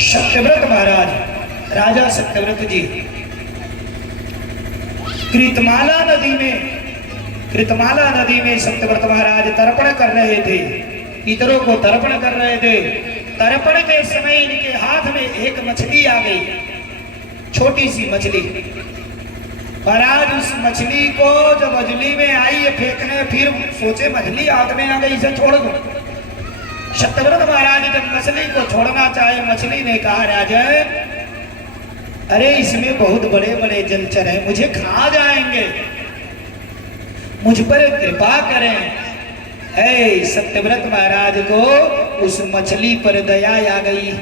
सत्यव्रत महाराज, राजा सत्यव्रत जी कृतमाला नदी में सत्यव्रत महाराज तर्पण कर रहे थे, पितरों को तर्पण कर रहे थे। तर्पण के समय इनके हाथ में एक मछली आ गई, छोटी सी मछली। महाराज उस मछली को जब मछली में आई फेंकने, फिर सोचे मछली आग में आ गई, इसे छोड़ दो। सत्यव्रत महाराज जब मछली को छोड़ना चाहे, मछली ने कहा राजन, अरे इसमें बहुत बड़े बड़े जलचर हैं, मुझे खा जाएंगे, मुझ पर कृपा करें। ऐ सत्यव्रत महाराज को उस मछली पर दया आ गई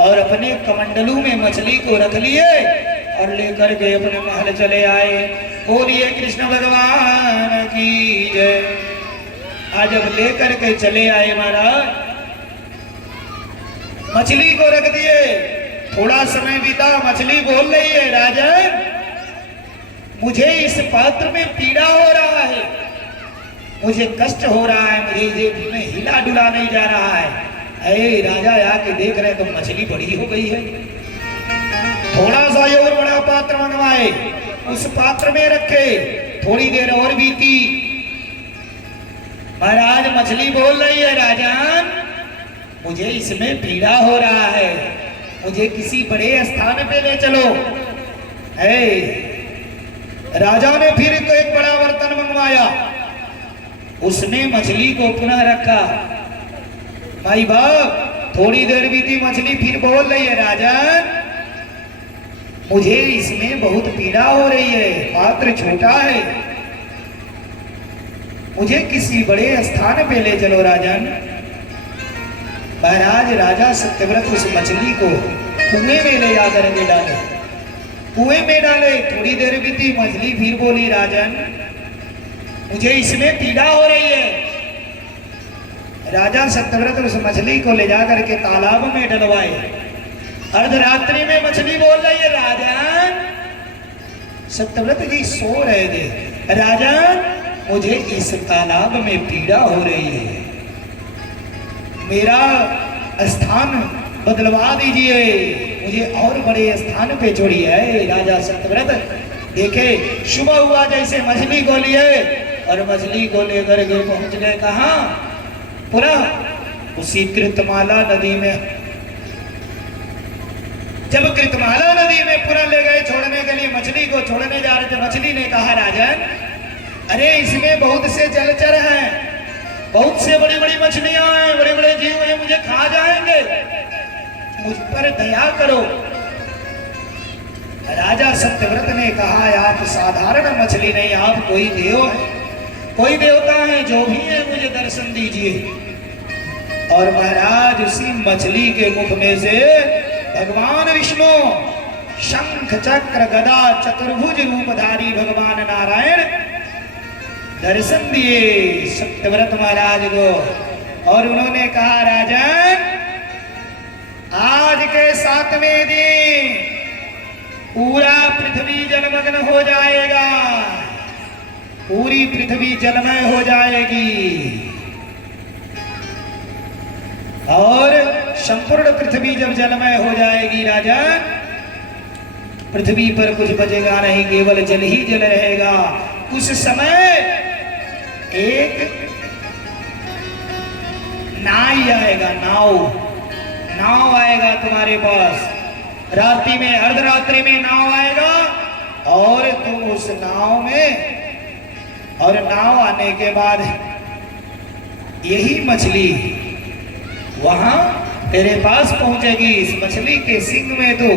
और अपने कमंडलू में मछली को रख लिए और लेकर के अपने महल चले आए। बोलिए कृष्ण भगवान की जय। आज जब लेकर के चले आए महाराज, मछली को रख दिए। थोड़ा समय बीता, मछली बोल रही है, राजन मुझे इस पात्र में पीड़ा हो रहा है, मुझे कष्ट हो रहा है, मुझे इसमें हिला डुला नहीं जा रहा है। ऐ राजा आके देख रहे तो मछली बड़ी हो गई है। थोड़ा सा और बड़ा पात्र मंगवाए, उस पात्र में रखे। थोड़ी देर और बीती, महाराज मछली बोल रही है, राजन मुझे इसमें पीड़ा हो रहा है, मुझे किसी बड़े स्थान पे ले चलो। राजा ने फिर एक बड़ा बर्तन मंगवाया, उसने मछली को पुनः रखा। भाई बाप, थोड़ी देर बीती, मछली फिर बोल रही है, राजन मुझे इसमें बहुत पीड़ा हो रही है, पात्र छोटा है, मुझे किसी बड़े स्थान पे ले चलो राजन। महाराज राजा सत्यव्रत उस मछली को कुएं में ले जाकर के डाले, कुएं में डाले। थोड़ी देर बीती, मछली फिर बोली, राजन मुझे इसमें पीड़ा हो रही है। राजा सत्यव्रत उस मछली को ले जाकर के तालाब में डलवाए। अर्धरात्रि में मछली बोल रही है, राजन सत्यव्रत जी सो रहे थे, राजन मुझे इस तालाब में पीड़ा हो रही है, मेरा स्थान बदलवा दीजिए, मुझे और बड़े स्थान पे छोड़िए। राजा सत्यव्रत देखे, सुबह हुआ जैसे मछली को लिए और मछली को लेकर के पहुंच गए कहाँ, पुनः उसी कृतमाला नदी में। जब कृतमाला नदी में पुनः ले गए छोड़ने के लिए, मछली को छोड़ने जा रहे थे, मछली ने कहा, राजन अरे इसमें बहुत से जलचर हैं, बहुत से बड़ी बड़ी मछलियां हैं, बड़े बड़े जीव हैं, मुझे खा जाएंगे, मुझ पर दया करो। राजा सत्यव्रत ने कहा, आप साधारण मछली नहीं, आप कोई देव है, कोई देवता है, जो भी है मुझे दर्शन दीजिए। और महाराज उसी मछली के मुख में से भगवान विष्णु शंख चक्र गदा चतुर्भुज रूपधारी भगवान नारायण दर्शन दिए सत्यव्रत महाराज को। और उन्होंने कहा, राजन आज के 7वें दिन पूरा पृथ्वी जलमग्न हो जाएगा, पूरी पृथ्वी जलमय हो जाएगी। और संपूर्ण पृथ्वी जब जलमय हो जाएगी राजन, पृथ्वी पर कुछ बचेगा नहीं, केवल जल ही जल रहेगा। उस समय एक नाई आएगा, नाव आएगा तुम्हारे पास, रात्रि में, अर्धरात्रि में नाव आएगा और तुम उस नाव में, और नाव आने के बाद यही मछली वहां तेरे पास पहुंचेगी। इस मछली के सिंग में तो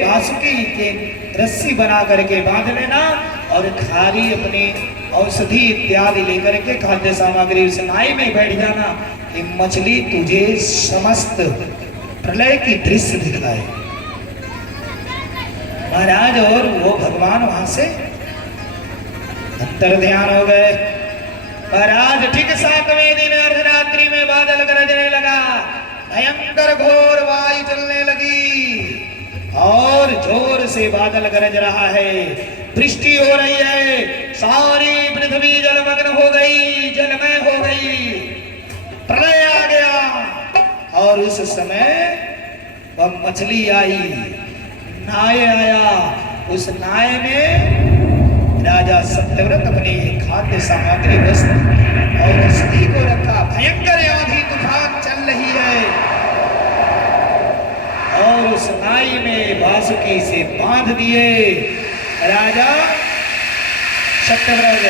बासुकी के रस्सी बना करके बांध लेना और खारी अपनी औषधि इत्यादि लेकर के खाद्य सामग्री उस नाई में बैठ जाना कि मछली तुझे समस्त प्रलय की दृश्य दिखाए। महाराज और वो भगवान वहां से अंतर ध्यान हो गए। महाराज ठीक 7वें दिन अर्धरात्रि में बादल गरजने लगा, भयंकर घोर वायु चलने लगी और जोर से बादल गरज रहा है, वृष्टि हो रही है, सारी पृथ्वी जलमग्न हो गई, जलमय हो गई, प्रलय आ गया। और उस समय वह मछली आई, नाय आया, उस नाय में राजा सत्यव्रत अपने खाद्य सामग्री वस्त्र और स्त्री को रखा। भयंकर आंधी तूफान चल रही है और उस नाई में बासुकी से बांध दिए राजा सत्यव्रत।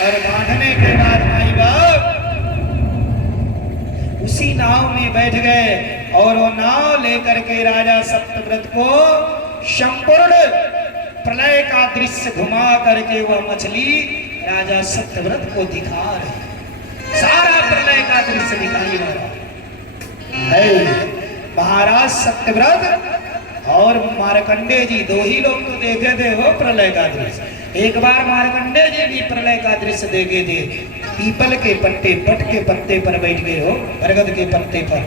और बांधने के बाद माई बाप उसी नाव में बैठ गए और वो नाव लेकर के राजा सत्यव्रत को संपूर्ण प्रलय का दृश्य घुमा करके वह मछली राजा सत्यव्रत को दिखा रही। सारा प्रलय का दृश्य दिखाई दे रहा है। महाराज सत्यव्रत और मार्कंडेय जी दो ही लोग तो देखे थे वो प्रलय का दृश्य। एक बार मार्कंडेय जी भी प्रलय का दृश्य देखे थे। पीपल के पत्ते, पट के पत्ते पर बैठ गए हो, बरगद के पत्ते पर।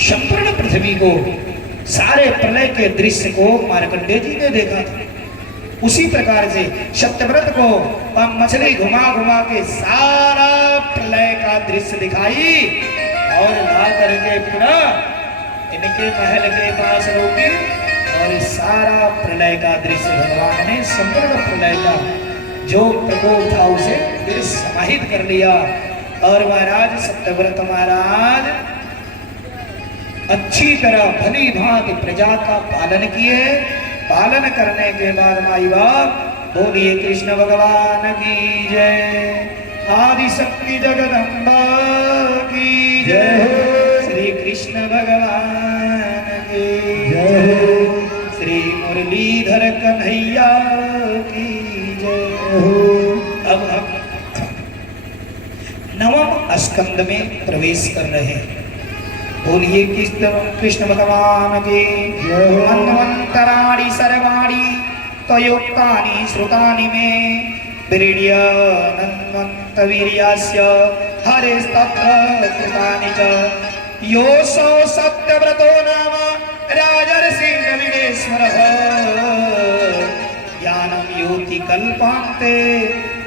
संपूर्ण पृथ्वी को, सारे प्रलय के दृश्य को मार्कंडेय जी ने देखा था। उसी प्रकार से सत्यव्रत को मछली घुमा घुमा के सारा प्रलय का दृश्य दिखाई और ला करके पूरा इनके महल के पास रोकी और सारा प्रलय का दृश्य भगवान ने संपूर्ण प्रलय का जो प्रकोप था उसे फिर समाहित कर लिया। और महाराज सत्यव्रत महाराज अच्छी तरह भली भांति प्रजा का पालन किए। पालन करने के बाद माई बाप बोलिए कृष्ण भगवान की जय। आदि शक्ति जगदम्बा की जय। श्री कृष्ण भगवान की जय। श्री मुरलीधर कन्हैया की जय। अब हम नवम स्कंद में प्रवेश कर रहे हैं। बोलिए कृष्ण भगवान की जय। मन्वन्तराणि सर्वाणि त्वयोक्तानि श्रुतानि मे वीर्यस्य हरेस्तत्र कृतानि च। योऽसौ सत्यव्रतो नाम राजर्षिर्विघ्नेश्वरः ज्ञानं योति कल्पान्ते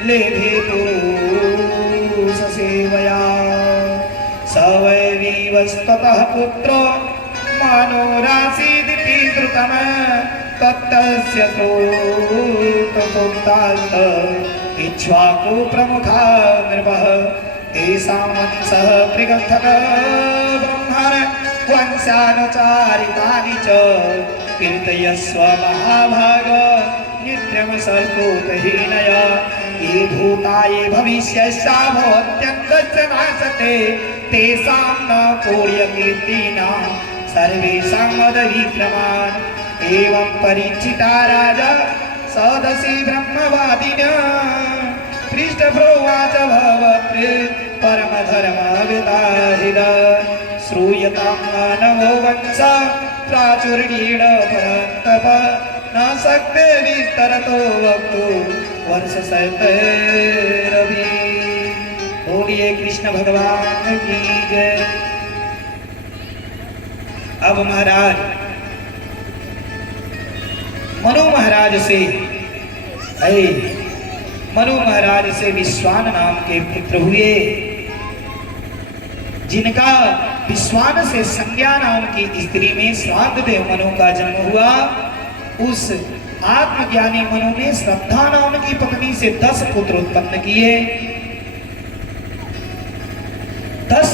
लेभे पुरुष सेवया। स वै विवस्ततः पुत्रो मनोरासीदिति श्रुतं तत्तस्य श्रोतसुक्तान्त इक्ष्वाकु प्रमुखा नृपः तेषां वंशः पृगर्थक ब्रह्मण वंशानुचारितानि च कीर्तयस्व महाभाग नित्यं सर्वभूतहीनया। ये भूता ये भविष्यस्या भवत्यन्तस्य नाशते तेषां न कोड्यकीर्तिनां सर्वेषां मदविक्रमान्। एवं परीक्षिता राजा सदसि ब्रह्मवादिनः पृष्ठप्रोवाच भवप्रे परमधर्मविदाहिनः। श्रूयतां मानवो वंश प्राचुर्येण परन्तप न शक्ते विस्तरतो वक्तुं वर्षशतैरपि। बोलिए कृष्ण भगवान की जय। अब महाराज मनु महाराज से मनु महाराज से विश्वान नाम के पुत्र हुए, जिनका विश्वान से संज्ञा नाम की स्त्री में श्राद्ध देव मनु का जन्म हुआ। उस आत्मज्ञानी मनु ने श्रद्धा नाम की पत्नी से 10 पुत्र उत्पन्न किए। 10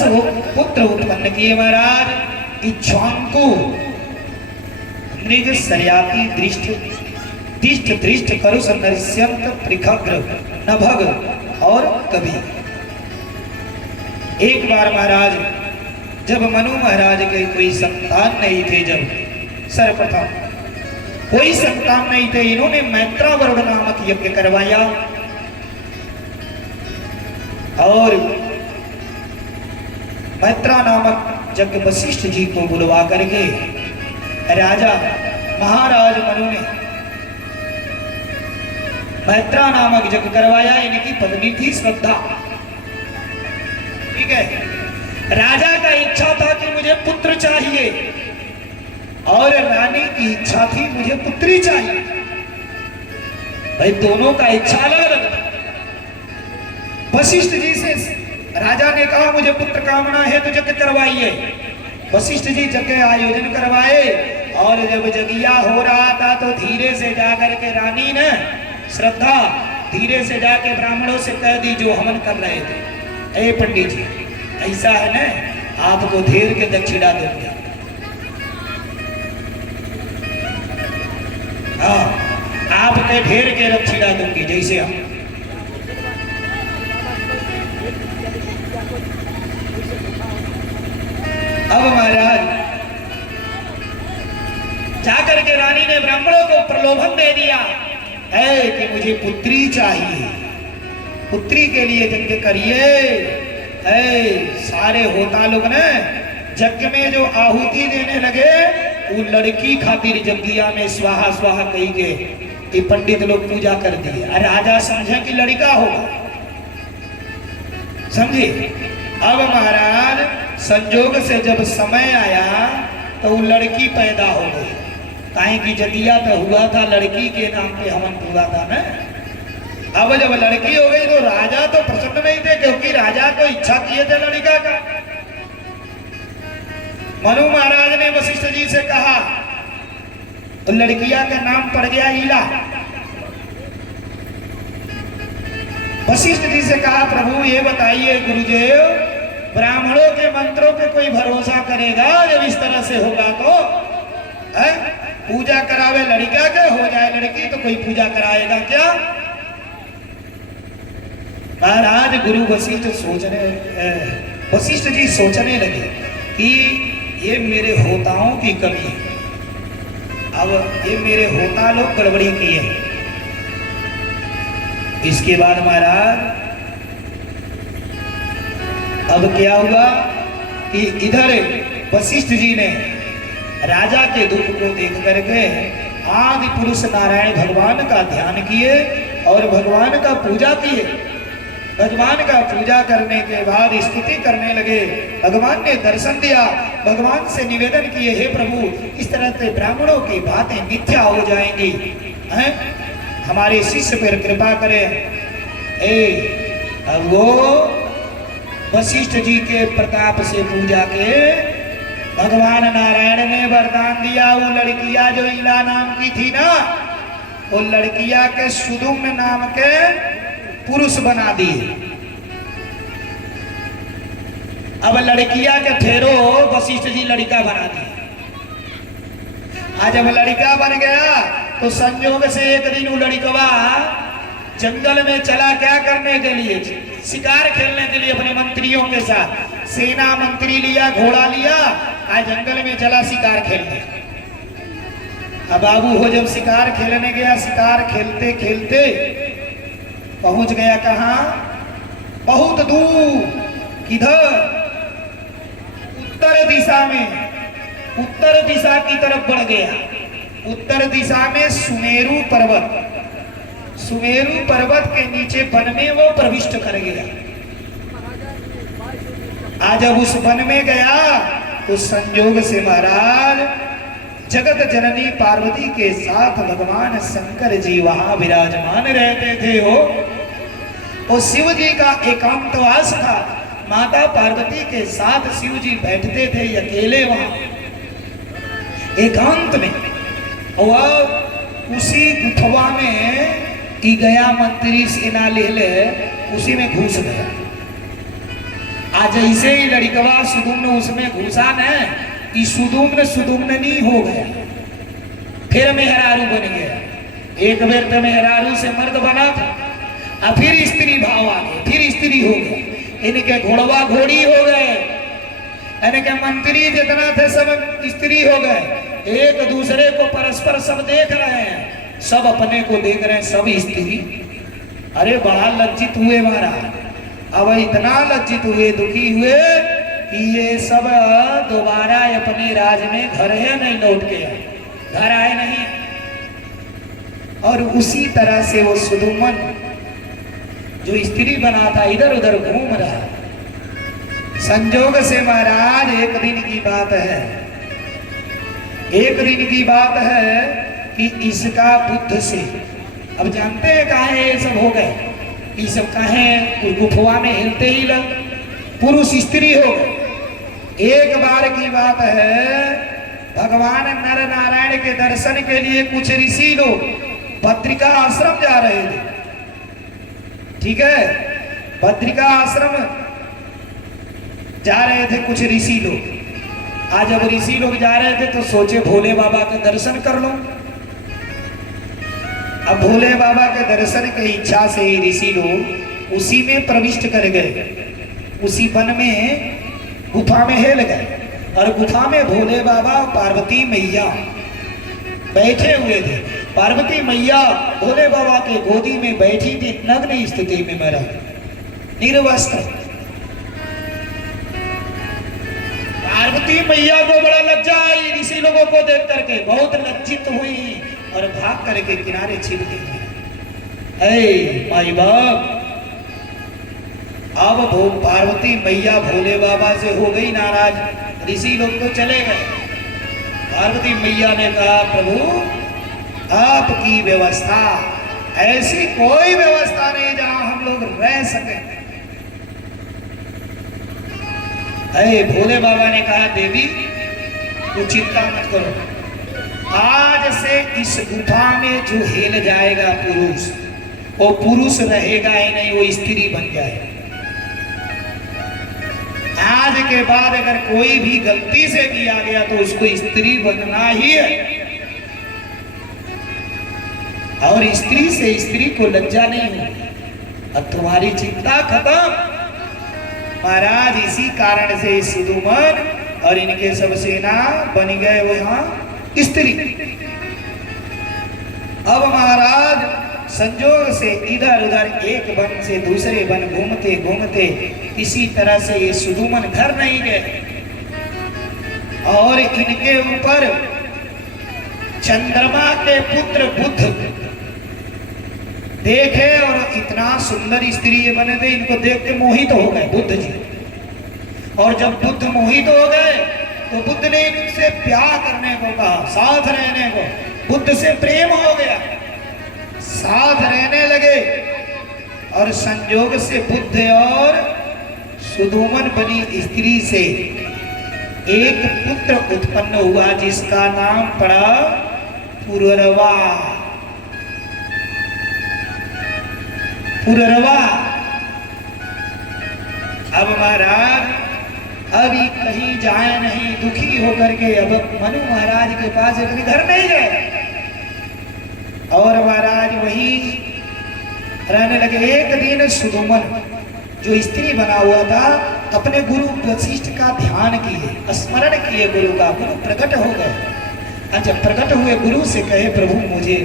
पुत्र उत्पन्न किए महाराज। इक्ष्वाकु मृग सर्याति दृष्ट तिष्ठ दृष्ट करुष नृष्यंत पृखग्र नभग और कवि। एक बार महाराज जब मनु महाराज के कोई संतान नहीं थे, जब सर्वप्रथम कोई संतान नहीं थे, इन्होंने मैत्रावरुण नामक यज्ञ करवाया और मैत्रा नामक यज्ञ वशिष्ठ जी को बुलवा करके राजा महाराज मनु ने मैत्रा नामक यज्ञ करवाया। इनकी पत्नी थी श्रद्धा। ठीक है, राजा का इच्छा था कि मुझे पुत्र चाहिए और रानी की इच्छा थी मुझे पुत्री चाहिए। भाई दोनों का इच्छा अलग अलग। वशिष्ठ जी से राजा ने कहा मुझे पुत्र कामना है तो यज्ञ करवाइए। वशिष्ठ जी यज्ञ आयोजन करवाए और जब जगिया हो रहा था तो धीरे से जाकर के रानी ने श्रद्धा धीरे से जाके ब्राह्मणों से कह दी जो हवन कर रहे थे, ए पंडित जी ऐसा है ना, आपको धेर के दक्षिणा देंगे। हाँ, आपके ढेर के दक्षिणा दूंगी जैसे हम। अब महाराज जाकर के रानी ने ब्राह्मणों को प्रलोभन दे दिया है कि मुझे पुत्री चाहिए, पुत्री के लिए यज्ञ करिए। सारे होता लोग ने यज्ञ में जो आहुति देने लगे वो लड़की खातिर यज्ञिया में स्वाहा स्वाहा कही गए, ये पंडित लोग पूजा कर दिए। राजा समझे कि लड़का होगा, समझे। अब महाराज संजोग से जब समय आया तो वो लड़की पैदा हो गई, काहे की जगिया तो हुआ था लड़की के नाम पे हवन पूरा था ना। अब जब लड़की हो गई तो राजा तो प्रसन्न नहीं थे, क्योंकि राजा तो इच्छा किए थे लड़का का। मनु महाराज ने वशिष्ठ जी से कहा तो लड़किया का नाम पड़ गया ईला। वशिष्ठ जी से कहा प्रभु ये बताइए गुरुदेव, ब्राह्मणों के मंत्रों पे कोई भरोसा करेगा जब इस तरह से होगा तो? पूजा करावे लड़का के, हो जाए लड़की तो कोई पूजा कराएगा क्या? महाराज गुरु वशिष्ठ जी सोचने लगे कि ये मेरे होताओं की कमी है, अब ये मेरे होता लोग गड़बड़ी किए हैं। इसके बाद महाराज अब क्या हुआ कि इधर वशिष्ठ जी ने राजा के दुख को देख करके आदि पुरुष नारायण भगवान का ध्यान किए और भगवान का पूजा किए। भगवान का पूजा करने के बाद स्तुति करने लगे। भगवान ने दर्शन दिया, भगवान से निवेदन किए हे प्रभु इस तरह से ब्राह्मणों की बातें मिथ्या हो जाएंगी, हैं? हमारे शिष्य पर कृपा करें। अब वो वशिष्ठ जी के प्रताप से पूजा के भगवान नारायण ने वरदान दिया। वो लड़किया जो इला नाम की थी ना, वो लड़किया के सुदुम्न नाम के पुरुष बना दिए। अब लड़किया के फेरो वशिष्ठ जी लड़का बना दिए। आज जब लड़का बन गया तो संयोग से एक दिन वो लड़कवा जंगल में चला क्या करने के लिए, शिकार खेलने के लिए अपने मंत्रियों के साथ। सेना मंत्री लिया, घोड़ा लिया, आज जंगल में चला शिकार खेलने। अब बाबू हो जब शिकार खेलने गया, शिकार खेलते खेलते पहुंच गया कहां? बहुत दूर, किधर? उत्तर दिशा में, उत्तर दिशा की तरफ बढ़ गया। उत्तर दिशा में सुमेरु पर्वत, सुमेरु पर्वत के नीचे वन में वो प्रविष्ट कर गया। आज जब उस वन में गया तो संयोग से महाराज जगत जननी पार्वती के साथ भगवान शंकर जी वहां विराजमान रहते थे। वो शिव जी का एकांतवास था। माता पार्वती के साथ शिव जी बैठते थे अकेले वहां एकांत में। और उसी गुफा में की गया मंत्री सेना ले उसी में घुस गया। आज ऐसे ही लड़कवा सुदुम्न उसमें घुसा न, सुदुम्न सुदुम्ननी हो गया, फिर मेहरारू बन गया। एक बेर तो मेहरारू से मर्द बना था, और फिर स्त्री भाव आ गए, फिर स्त्री हो गए। इनके घोड़वा घोड़ी हो गए, इनके मंत्री जितना थे सब स्त्री हो गए। एक दूसरे को परस्पर सब देख रहे हैं, सब अपने को देख रहे हैं, सब स्त्री। अरे बड़ा लज्जित हुए महाराज। अब इतना लज्जित हुए, दुखी हुए कि ये सब दोबारा अपने राज में घर है नहीं लौट के आए, घर आए नहीं। और उसी तरह से वो सुदुमन जो स्त्री बना था इधर उधर घूम रहा। संजोग से महाराज एक दिन की बात है, एक दिन की बात है कि इसका बुद्ध से, अब जानते हैं काहे ये सब हो गए, ये सब काहे गुफा में हिलते ही लग पुरुष स्त्री हो गए। एक बार की बात है, भगवान नर नारायण के दर्शन के लिए कुछ ऋषि लोग बद्रिका आश्रम जा रहे थे। ठीक है, बद्रिका आश्रम जा रहे थे कुछ ऋषि लोग। आज जब ऋषि लोग जा रहे थे तो सोचे भोले बाबा के दर्शन कर लो। अब भोले बाबा के दर्शन की इच्छा से ही ऋषि लोग उसी में प्रविष्ट कर गए, उसी वन में गुफा में हेल गए। और गुफा में भोले बाबा और पार्वती मैया बैठे हुए थे। पार्वती मैया भोले बाबा के गोदी में बैठी थी, नग्न स्थिति में मरा, निर्वस्त्र। पार्वती मैया को बड़ा लज्जा आई ऋषि लोगों को देख करके, बहुत लज्जित हुई और भाग करके किनारे छिप गई। ऐ माई बाप, अब पार्वती मैया भोले बाबा से हो गई नाराज, ऋषि लोग तो चले गए। पार्वती मैया ने कहा प्रभु आपकी व्यवस्था, ऐसी कोई व्यवस्था नहीं जहां हम लोग रह सके। अरे भोले बाबा ने कहा देवी तू चिंता मत करो, आज से इस गुफा में जो हेल जाएगा पुरुष, वो पुरुष रहेगा ही नहीं, वो स्त्री बन जाएगा। आज के बाद अगर कोई भी गलती से भी आ गया तो उसको स्त्री बनना ही है। और स्त्री से स्त्री को लज्जा नहीं होगी। अब तुम्हारी चिंता खत्म। महाराज इसी कारण से सुदुमन और इनके सब सेना बन गए वहां स्त्री। अब महाराज संजोग से इधर उधर एक वन से दूसरे वन घूमते घूमते किसी तरह से ये सुदुमन घर नहीं गए। और इनके ऊपर चंद्रमा के पुत्र बुद्ध देखे और इतना सुंदर स्त्री ये बने थे, इनको देख के मोहित हो गए बुद्ध जी। और जब बुद्ध मोहित हो गए तो बुद्ध ने इनसे प्यार करने को कहा, साथ रहने को। बुद्ध से प्रेम हो गया, साथ रहने लगे। और संयोग से बुद्ध और सुदुमन बनी स्त्री से एक पुत्र उत्पन्न हुआ जिसका नाम पड़ा पुररवा। पुररवा। अब महाराज अभी कहीं जाए नहीं, दुखी होकर के अब मनु महाराज के पास अपने घर नहीं गए और महाराज वहीं रहने लगे। एक दिन सुदुमन जो स्त्री बना हुआ था अपने गुरु वशिष्ठ का ध्यान किए, स्मरण किए गुरु का। गुरु प्रकट हो गए। जब प्रकट हुए गुरु से कहे प्रभु मुझे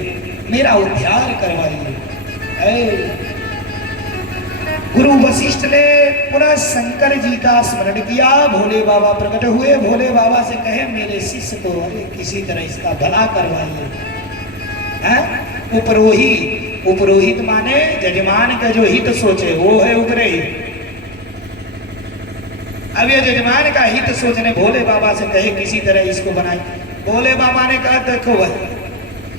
मेरा उद्धार करवाइए। गुरु वशिष्ठ ने पुनः शंकर जी का स्मरण किया। भोले बाबा प्रकट हुए। भोले बाबा से कहे मेरे शिष्य को किसी तरह इसका भला करवाइए। उपरोहित माने जजमान का जो हित सोचे वो है उपरहित। अब ये जजमान का हित सोचने भोले बाबा से कहे किसी तरह इसको बनाए। भोले बाबा ने कहा देखो भाई,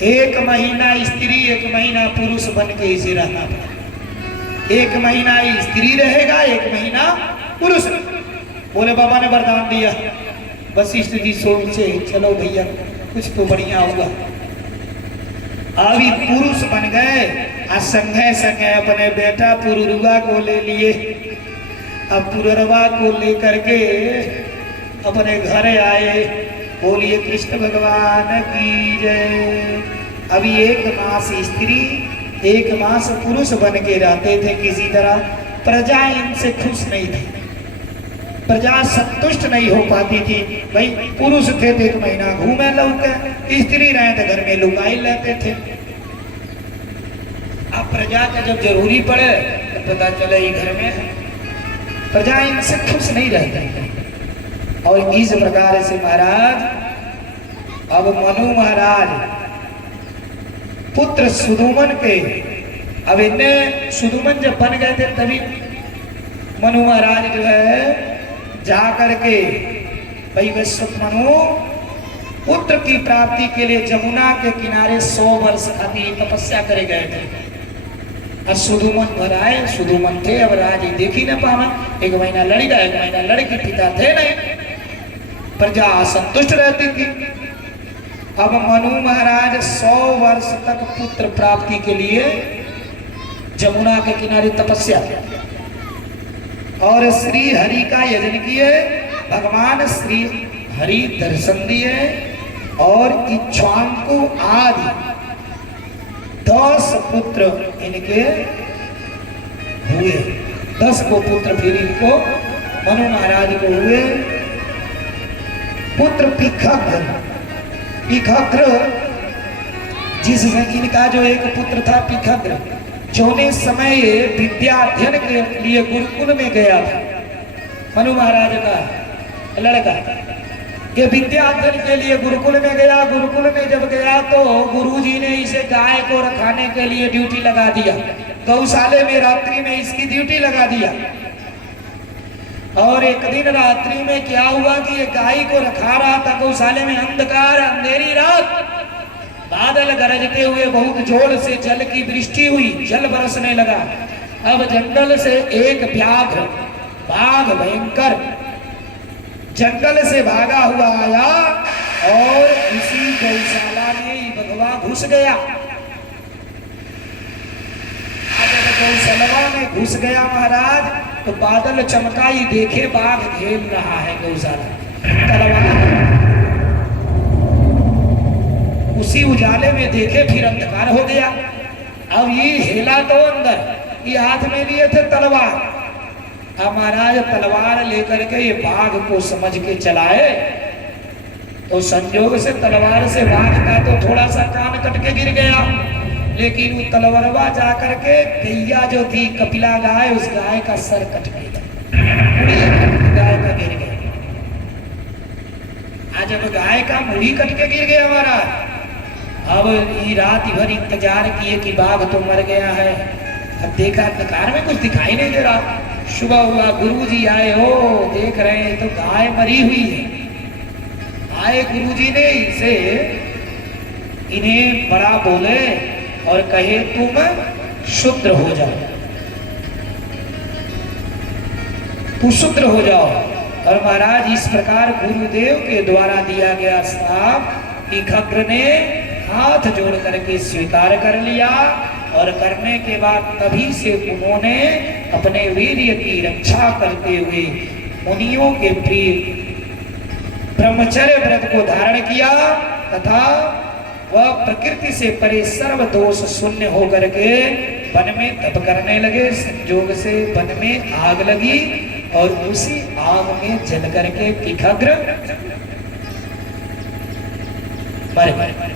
एक महीना स्त्री एक महीना पुरुष बन के इसे रहना पड़ा। एक महीना स्त्री रहेगा, एक महीना पुरुष। भोले बाबा ने वरदान दिया। वशिष्ठ जी सोचे चलो भैया कुछ तो बढ़िया होगा। अभी पुरुष बन गए। संगे संगे अपने बेटा पुरुरवा को ले लिए। अब पुरुरवा को लेकर के अपने घर आए। बोलिए कृष्ण भगवान की जय। अभी एक मास स्त्री एक मास पुरुष बन के रहते थे। किसी तरह प्रजा इनसे खुश नहीं थी, प्रजा संतुष्ट नहीं हो पाती थी। भाई पुरुष थे तो एक महीना घूमे लौके, स्त्री रहे थे घर में लुकाई लेते थे। अब प्रजा का जब जरूरी पड़े तो पता चले ये घर में है, प्रजा इनसे खुश नहीं रहती। और इस प्रकार से महाराज अब मनु महाराज पुत्र सुदुमन के, अब इन्हें सुदुमन जब बन गए थे तभी मनु महाराज जो है जा करके भाई वैश्वत मनु पुत्र की प्राप्ति के लिए जमुना के किनारे 100 वर्ष खातिर तपस्या करे गए थे। और सुदुमन घर आए। सुदुमन थे अब राज देख ही न पावा। एक महीना लड़का एक महीना लड़की, पिता थे नहीं। प्रजा संतुष्ट रहती थी। अब मनु महाराज 100 वर्ष तक पुत्र प्राप्ति के लिए जमुना के किनारे तपस्या और श्री हरि का यजन किए। भगवान श्री हरि दर्शन दिए और इक्ष्वाकु आदि 10 पुत्र इनके हुए। 10 को पुत्र फिर इनको मनु महाराज को हुए। पुत्र पिखग्र, पिखग्र जिसमें इनका जो एक पुत्र था पिखग्र, जोने समय विद्या अध्ययन के लिए गुरुकुल में गया था। मनु महाराज का लड़का ये विद्या अध्ययन के लिए गुरुकुल में गया। गुरुकुल में जब गया तो गुरुजी ने इसे गाय को रखाने के लिए ड्यूटी लगा दिया। गौशाले में रात्रि में इसकी ड्यूटी लगा दिया। और एक दिन रात्रि में क्या हुआ कि ये गाय को रखा रहा था गौशाले में, अंधकार अंधेरी रात, बादल गरजते हुए बहुत जोर से जल की वृष्टि हुई, जल बरसने लगा। अब जंगल से एक व्याघ्र, बाघ भयंकर जंगल से भागा हुआ आया और इसी गौशाला में ही भगवा घुस गया। जब गौशाला में घुस गया महाराज तो बादल चमकाई, देखे बाघ घेर रहा है गौशाला, तलवार। उसी उजाले में देखे फिर अंधकार हो गया। अब ये हेला तो अंदर, ये हाथ में लिए थे तलवार। अब महाराज तलवार लेकर के ये बाघ को समझ के चलाए तो संजोग से तलवार से बाघ का तो थोड़ा सा कान कट के गिर गया, लेकिन वो तलवारवा जा करके गैया जो थी कपिला गाय, उस गाय का सर कट गया, गाय का गिर गया। आज अब गाय का मुड़ी कट के गिर गया हमारा। अब ये रात भर इंतजार किए कि बाघ तो मर गया है। अब देखा अंधकार में कुछ दिखाई नहीं दे रहा। सुबह हुआ, गुरुजी आए, हो देख रहे हैं तो गाय मरी हुई है। आए गुरुजी ने इसे इन्हें बड़ा बोले और कहे तुम शुद्र हो जाओ, तू शुद्र हो जाओ। और महाराज इस प्रकार गुरुदेव के द्वारा दिया गया श्राप पिखग्र ने हाथ जोड़ करके स्वीकार कर लिया। और करने के बाद तभी से उन्होंने अपने वीर्य की रक्षा करते हुए मुनियों के प्रिय ब्रह्मचर्य व्रत को धारण किया तथा वह प्रकृति से परे सर्व दोष शून्य होकर के वन में तप करने लगे। संयोग से वन में आग लगी और उसी आग में जल करके पिखग्र मर गए।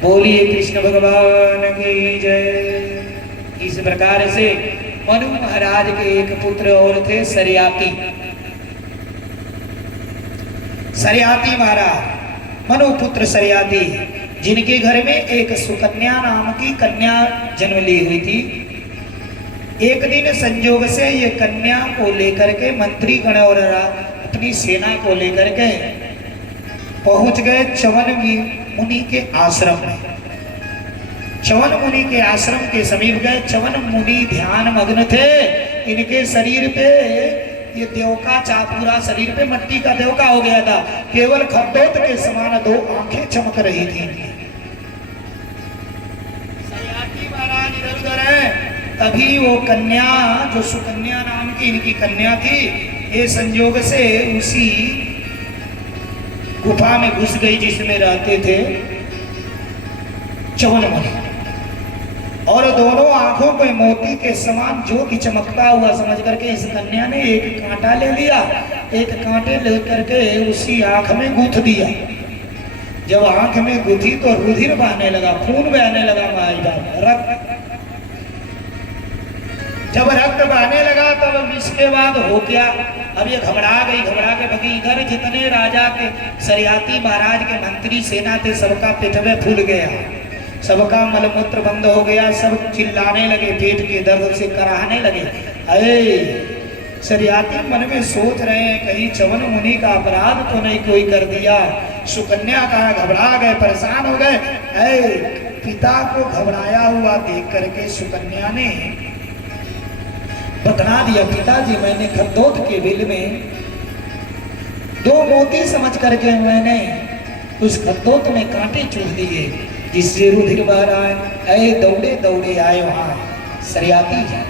बोलिए कृष्ण भगवान की जय। इस प्रकार से मनु महाराज के एक पुत्र और थे सरयाती। सरयाती महाराज, मनु पुत्र सरयाती, जिनके घर में एक सुकन्या नाम की कन्या जन्म ली हुई थी। एक दिन संयोग से ये कन्या को लेकर के मंत्री गण और अपनी सेना को लेकर के पहुंच गए च्यवन मुनि के आश्रम में। च्यवन मुनि के आश्रम के समीप गए। च्यवन मुनि ध्यान मग्न थे। इनके शरीर पे ये देवका पूरा शरीर पे मट्टी का देवका हो गया था। केवल खद्दोत के समान 2 आंखें चमक रही थी। सरयाती महाराज इधर उधर है। तभी वो कन्या, जो सुकन्या नाम की इनकी कन्या थी, ये संयोग से उसी गुफा में घुस गई जिसमें रहते थे च्यवन मुनि। और दोनों आंखों पे मोती के समान ज्योति चमकता हुआ समझ करके इस कन्या ने एक कांटा ले लिया। एक कांटे लेकर के उसी आंख में गूंथ दिया। जब आंख में गुथी तो रुधिर बहने लगा, खून बहने लगा। रक्त, जब रक्त बहने लगा तब इसके बाद हो गया। अब ये घबरा के भगी। इधर जितने राजा के सरयाती महाराज के मंत्री सेना थे सबका पेटवे फूल गया, सबका मलमूत्र बंद हो गया। सब चिल्लाने लगे, पेट के दर्द से कराहने लगे। अरे सरयाती मन में सोच रहे हैं कहीं च्यवन मुनि का अपराध तो नहीं कोई कर दिया। सुकन्या का घबरा गए, परेशान हो गए। पिता को घबराया हुआ देख करके सुकन्या ने बता दिया, पिताजी मैंने खद्दोत के बिल में दो मोती समझ करके मैंने उस खद्दोत में कांटे चुभ दिए, जिससे रुधिर बह रहा है। ऐ दौड़े दौड़े आए वहां सरियाती जी,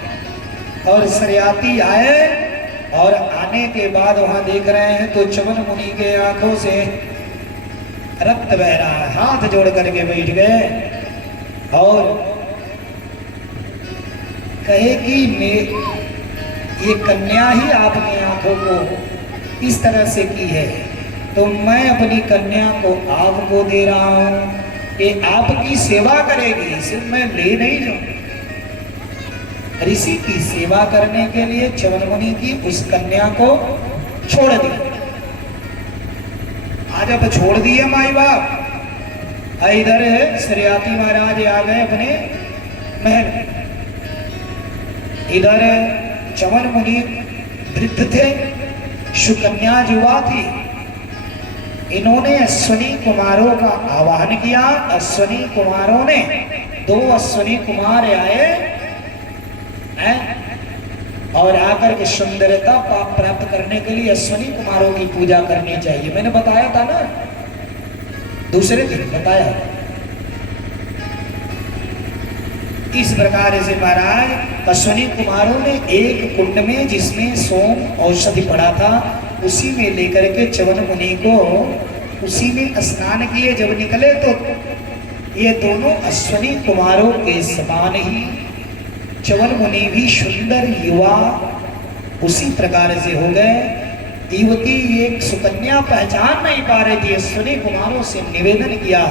और सरियाती आए और आने के बाद वहां देख रहे हैं तो च्यवन मुनि के आंखों से रक्त बह रहा है। हाथ जोड़ करके बैठ गए और कहे कि ये कन्या ही आपकी आंखों को इस तरह से की है, तो मैं अपनी कन्या को आपको दे रहा हूं, ये आपकी सेवा करेगी, सिर्फ मैं ले नहीं जाऊं। ऋषि की सेवा करने के लिए च्यवन मुनि की उस कन्या को छोड़ दिया। आज अब छोड़ दिए माई बाप, इधर सरियाती महाराज आ गए अपने महल। इधर च्यवन मुनि वृद्ध थे, सुकन्या युवा थी। इन्होंने अश्वनी कुमारों का आवाहन किया। अश्वनी कुमारों ने, दो अश्वनी कुमार आए हैं और आकर के सुंदरता प्राप्त करने के लिए अश्वनी कुमारों की पूजा करनी चाहिए। मैंने बताया था ना, दूसरे दिन बताया। इस प्रकार से महाराज अश्वनी कुमारों ने एक कुंड में, जिसमें सोम औषधि पड़ा था, उसी में लेकर के च्यवन मुनि को उसी में स्नान किए। जब निकले तो ये दोनों अश्वनी कुमारों के समान ही च्यवन मुनि भी सुंदर युवा उसी प्रकार से हो गए। युवती एक सुकन्या पहचान नहीं पा रही थी। अश्वनी कुमारों से निवेदन किया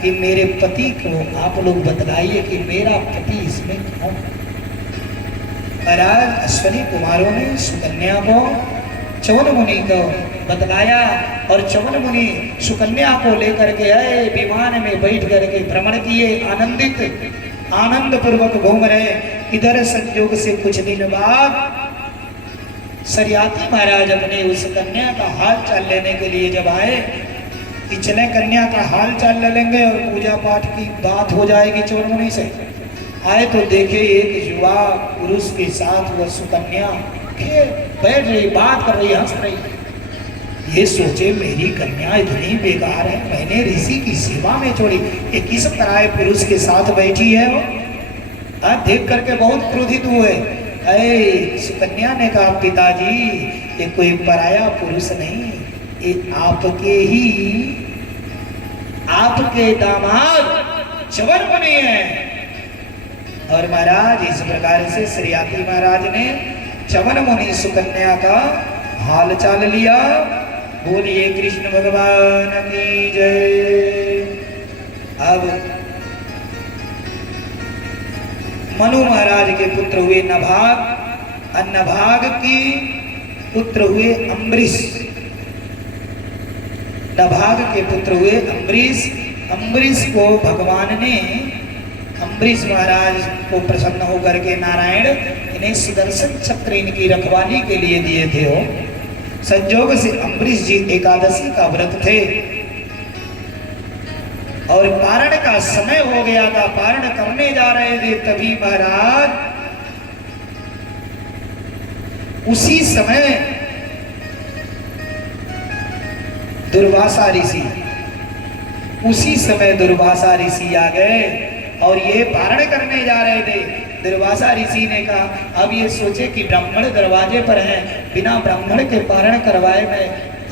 कि मेरे पति को आप लोग बतलाइए कि मेरा पति इसमें कौन। महाराज अश्वनी कुमारों ने सुकन्या को च्यवन मुनि को बतलाया और च्यवन मुनि सुकन्या को लेकर के आए, विमान में बैठ करके भ्रमण किए, आनंद पूर्वक घूम रहे। इधर संयोग से कुछ दिन बाद सरियाती महाराज अपने उस कन्या का हाल चाल लेने के लिए जब आए, कि चले कन्या का हाल चाल ले लेंगे और पूजा पाठ की बात हो जाएगी च्यवन मुनि से। आए तो देखे एक युवा पुरुष के साथ वह सुकन्या बैठ रही, बात कर रही, हंस रही। ये सोचे मेरी कन्या इतनी बेकार है, मैंने ऋषि की सेवा में छोड़ी, ये किस तरह पुरुष के साथ बैठी है। वो देख करके बहुत क्रोधित हुए। अरे सुकन्या ने कहा पिताजी ये कोई पराया पुरुष नहीं, ये आपके दामाद च्यवन मुनि है। और महाराज इस प्रकार से सरियाती महाराज ने च्यवन मुनि सुकन्या का हाल चाल लिया। बोलिए कृष्ण भगवान की जय। अब मनु महाराज के पुत्र हुए नभाग, नभाग की पुत्र हुए अम्बरीश, नभाग के पुत्र हुए अम्बरीश। अम्बरीश को भगवान ने, अम्बरीश महाराज को प्रसन्न होकर के नारायण इन्हें सुदर्शन चक्र इनकी रखवाली के लिए दिए थे। हो संजोग से अम्बरीश जी एकादशी का व्रत थे और पारण का समय हो गया था, पारण करने जा रहे थे। तभी महाराज उसी समय दुर्वासा ऋषि, उसी समय दुर्वासा ऋषि आ गए और ये पारण करने जा रहे थे। दुर्वासा ऋषि ने कहा अब ये सोचे कि ब्राह्मण दरवाजे पर हैं, बिना ब्राह्मण के पारण करवाए मैं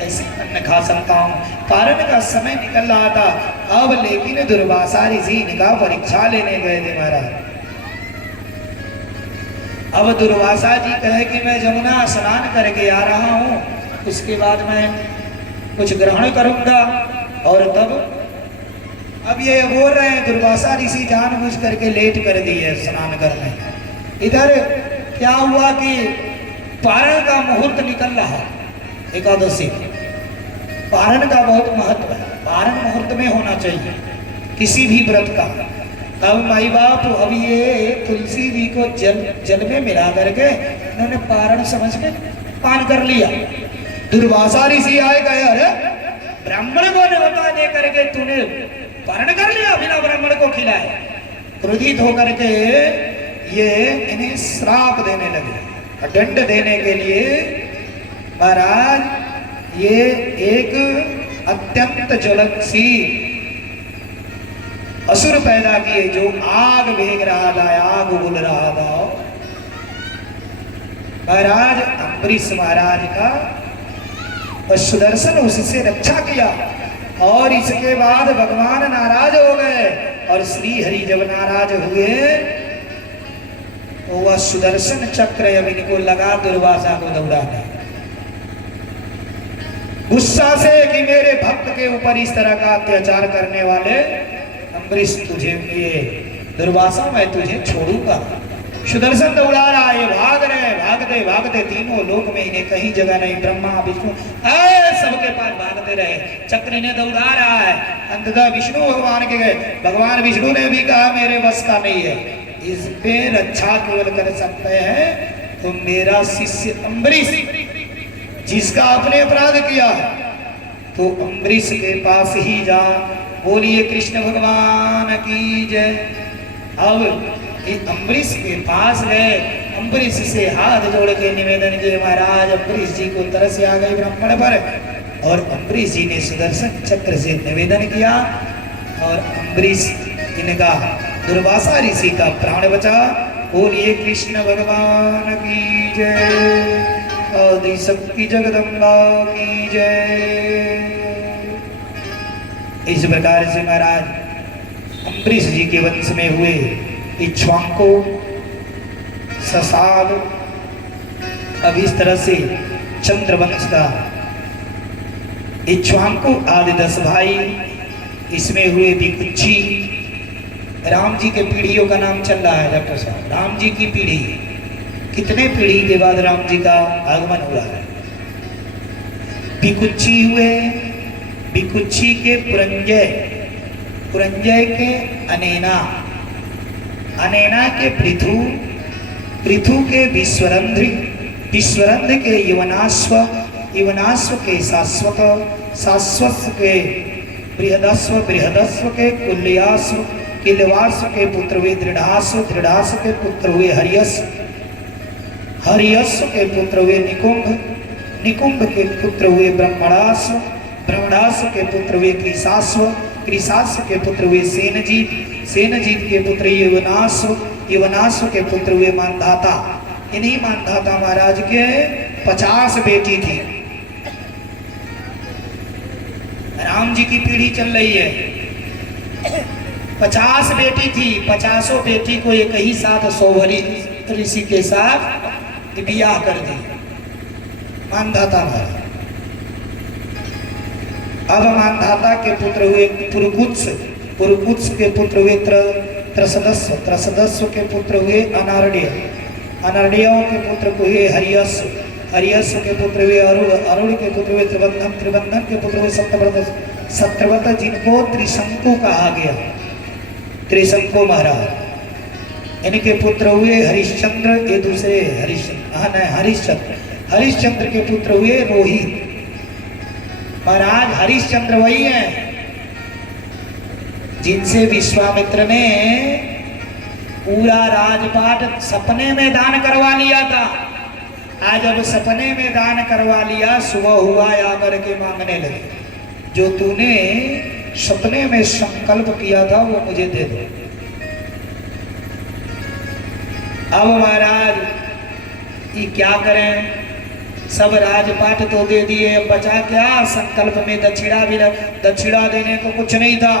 ऐसे अन्न खा सकता हूँ। पारण का समय निकल रहा था अब, लेकिन दुर्वासा ऋषि इनका परीक्षा लेने गए थे महाराज। अब दुर्वासा जी कहे कि मैं जमुना स्नान करके आ रहा हूँ, उसके बाद मैं कुछ ग्रहण करूंगा। और तब अब ये बोल रहे हैं, दुर्वासा ऋषि जानबूझ करके लेट कर दिए स्नान करने। इधर क्या हुआ कि पारण का मुहूर्त निकल रहा, एकादशी पारण का बहुत महत्व है, पारण मुहूर्त में होना चाहिए किसी भी व्रत का। तब माई बाप अब ये तुलसी जी को जल में मिला करके उन्होंने पारण समझ के पान कर लिया। दुर्वासा ऋषि आए गए, अरे ब्राह्मण को न्योता दे करके तूने पारण कर लिया बिना ब्राह्मण को खिलाए। क्रोधित होकर के ये इन्हें श्राप देने लगे, दंड देने के लिए महाराज ये एक अत्यंत ज्वलनशील असुर पैदा किए जो आग भेग रहा था, आग उगल रहा था। महाराज अम्बरीश महाराज का और सुदर्शन उससे रक्षा किया। और इसके बाद भगवान नाराज हो गए और श्री हरि जब नाराज हुए तो वह सुदर्शन चक्र अब इनको लगा दुर्वासा को दौड़ाना, गुस्सा से कि मेरे भक्त के ऊपर इस तरह का अत्याचार करने वाले अम्बरीश, तुझे ये दुर्वासा मैं तुझे छोड़ूंगा। सुदर्शन दौड़ा रहा है, भाग रहे, भागते भागते तीनों लोक में इन्हें कहीं जगह नहीं, ब्रह्मा विष्णु सबके पास भागते रहे, चक्र इन्हें दौड़ा रहा है। अंततः विष्णु भगवान के गए, भगवान विष्णु ने भी कहा मेरे बस का नहीं है, इस पे रक्षा केवल कर सकते हैं तो मेरा शिष्य अम्बरीश, जिसका आपने अपराध किया, तो अम्बरीश के पास ही जा। बोलिए कृष्ण भगवान की जय। अब अम्बरीश के पास गए, अम्बरीश से हाथ जोड़ के निवेदन किए, महाराज अम्बरीश जी को तरस आ गई ब्राह्मण पर। और अम्बरीश जी ने सुदर्शन चक्र से निवेदन किया और अम्बरीश इनका दुर्वासा ऋषि का प्राण बचा। बोलिए कृष्ण भगवान की जय, आदि शक्ति जगदम्बा की जय। इस प्रकार से महाराज अम्बरीश जी के वंश में हुए इक्ष्वाकु, ससाद, अब इस तरह से चंद्रवंश का इक्ष्वाकु आदि 10 भाई, इसमें हुए विकुक्षी। राम जी के पीढ़ियों का नाम चल रहा है डॉक्टर साहब, राम जी की पीढ़ी, कितने पीढ़ी के बाद राम जी का आगमन हुआ है। विकुक्षी हुए, विकुक्षी के पुरंजय, पुरंजय के अनेना, अनेना के पृथु, पृथु के विश्वरंध्री, विश्वरंध्र के युवनाश्व, युवनाश्व के शाश्वत, शाश्वत के बृहदस्व, बृहदस्व के कुल्याश्व, किलवाश्व के पुत्र हुए दृढ़ाश्व, दृढ़ाश्व के पुत्र हुए हरियस्व, हरियस्व के पुत्र हुए निकुंभ, निकुंभ के पुत्र हुए ब्रह्मणाश्व, ब्रह्मणाश्व के पुत्र हुए कृशाश्व, कृशाश्व के पुत्र हुए सेनजीत, सेनजीत के पुत्र युवनाश्व, युवनाश्व के पुत्र हुए मानधाता। इन्हीं मानधाता महाराज के 50 बेटी थी। राम जी की पीढ़ी चल रही है, 50 बेटी थी, 50 बेटी को एक ही साथ सौभरी ऋषि के साथ विवाह कर दी मानधाता महाराज। अब मानधाता के पुत्र हुए पुरुकुत्स, पुरुकुत्स के पुत्र हुए त्रसदस्व, त्रसदस्व के पुत्र हुए अनारण्य, अनारण्यों के पुत्र हुए हरियस्व, हरियस्व के पुत्र हुए अरुण, अरुण के पुत्र हुए त्रिबंधन, त्रिबंधन के पुत्र हुए सत्यव्रत, सत्यव्रत जिनको त्रिशंकु कहा गया, त्रिशंकु महाराज। इनके पुत्र हुए हरिश्चंद्र, ये दूसरे हरिश्चंद्र, हरिश्चंद्र, हरिश्चंद्र के पुत्र हुए रोहित। महाराज हरिश्चंद्र वही हैं जिनसे विश्वामित्र ने पूरा राजपाट सपने में दान करवा लिया था। आज जब सपने में दान करवा लिया, सुबह हुआ आकर के मांगने लगे, जो तूने सपने में संकल्प किया था वो मुझे दे दो। अब महाराज ये क्या करें, सब राजपाट तो दे दिए, अब बचा क्या, संकल्प में दक्षिणा भी, दक्षिणा देने को कुछ नहीं था,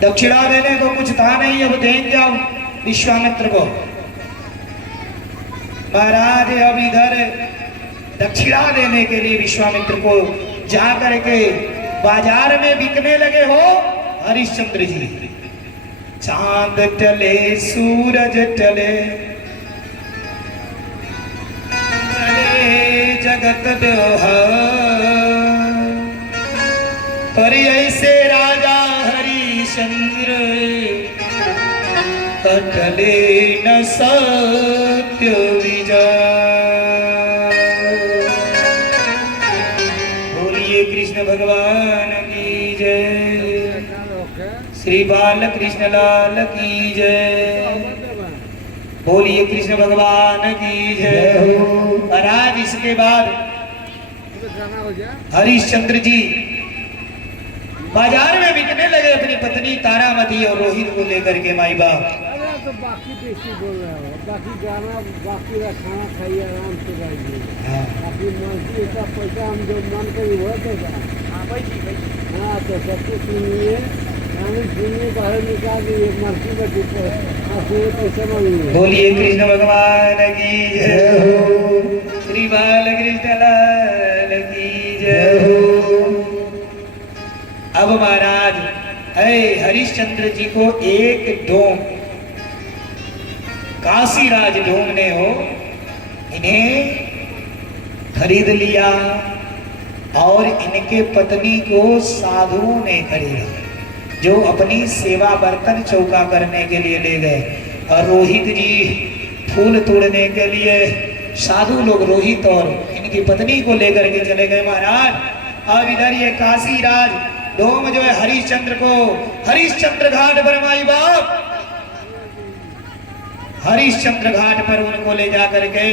दक्षिणा देने को कुछ था नहीं, अब देंगे अब विश्वामित्र को। महाराज अब इधर दक्षिणा देने के लिए विश्वामित्र को जा करके बाजार में बिकने लगे हो हरिश्चंद्र जी। चांद टले सूरज टले, जगत पर ऐसे राजा हरिश्चंद्र अटले न सत्य विजय। बोलिए कृष्ण भगवान की जय, श्री बाल कृष्ण लाल की जय। बोलिए कृष्ण भगवान की जय हो। और आज इसके बाद हरिश्चंद्र जी बाजार में बिकने लगे अपनी पत्नी तारामती और रोहित को लेकर के माई बाप। तो बाकी बेसी बोल रहे हो, बाकी गाना बाकी खाना खाइए आराम से खाइए। बाकी मर्जी का पैसा हम जो मन करी वो देगा। हाँ तो सब कुछ सुनिए, गाने सुनिए, बाहर निकाल दिए मर्जी का पैसा मांगिए। बोलिए कृष्ण भगवान की जय हो। श्री बालकृष्ण लाल की जय हो। अब महाराज हरिश्चंद्र जी को एक डोम काशीराज डोम ने हो इन्हें खरीद लिया और इनके पत्नी को साधुओं ने खरीदा जो अपनी सेवा बर्तन चौका करने के लिए ले गए। और रोहित जी फूल तोड़ने के लिए साधु लोग रोहित और इनकी पत्नी को लेकर के चले गए महाराज। अब इधर ये काशीराज डोम जो है हरिश्चंद्र को हरिश्चंद्र घाट पर माई बाप हरिश्चंद्र घाट पर उनको ले जा करके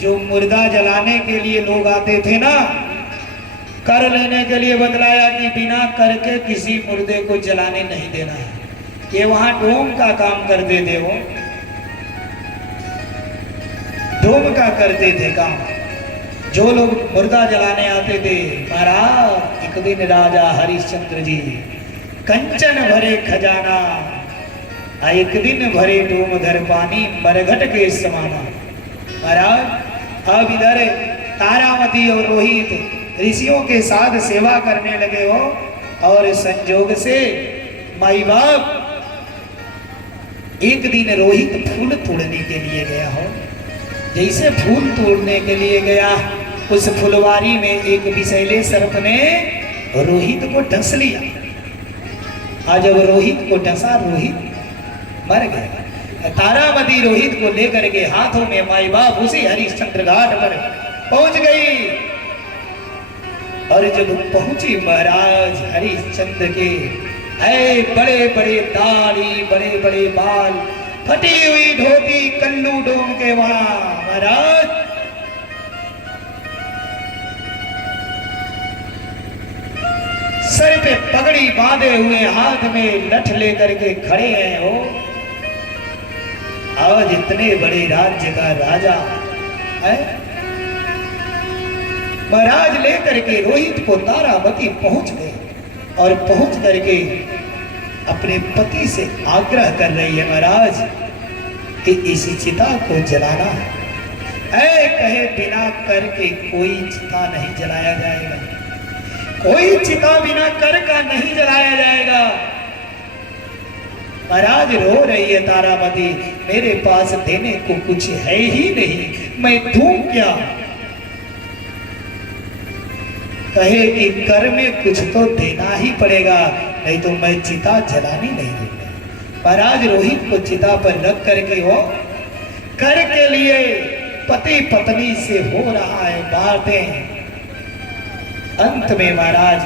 जो मुर्दा जलाने के लिए लोग आते थे ना, कर लेने के लिए बतलाया कि बिना करके किसी मुर्दे को जलाने नहीं देना है। ये वहां डोम का काम करते थे, वो डोम का करते थे काम। जो लोग मुर्दा जलाने आते थे महाराज, एक दिन राजा हरिश्चंद्र जी कंचन भरे खजाना एक दिन भरे डोम धर पानी मरघट के समाना। महाराज अब इधर तारामती और रोहित ऋषियों के साथ सेवा करने लगे हो और संजोग से माई बाप एक दिन रोहित फूल तोड़ने के लिए गया हो। जैसे फूल तोड़ने के लिए गया, उस फुलवारी में एक विषैले सर्प ने रोहित को डस लिया। आज जब रोहित को डसा, रोहित मर गया। तारामती रोहित को लेकर के हाथों में माई बाप उसी हरिश्चंद्र घाट पर पहुंच गई। और जब पहुंची महाराज हरिश्चंद्र के बड़े बड़े दाढ़ी, बड़े बड़े बाल, फटी हुई धोती, कल्लू डोम के वहां महाराज सर पे पगड़ी बांधे हुए, हाथ में लठ लेकर के खड़े हैं हो। आज इतने बड़े राज्य का राजा है महाराज लेकर के रोहित को तारामती पहुंच गए और पहुंच करके अपने पति से आग्रह कर रही है महाराज कि इस चिता को जलाना है। कहे बिना करके कोई चिता नहीं जलाया जाएगा, कोई चिता बिना कर का नहीं जलाया जाएगा। महाराज रो रही है तारामती, मेरे पास देने को कुछ है ही नहीं, मैं दूं क्या। कहे कि कर में कुछ तो देना ही पड़ेगा, नहीं तो मैं चिता जलानी नहीं दूंगा। महाराज रोहित को चिता पर रख करके हो कर के लिए पति पत्नी से हो रहा है बातें। अंत में महाराज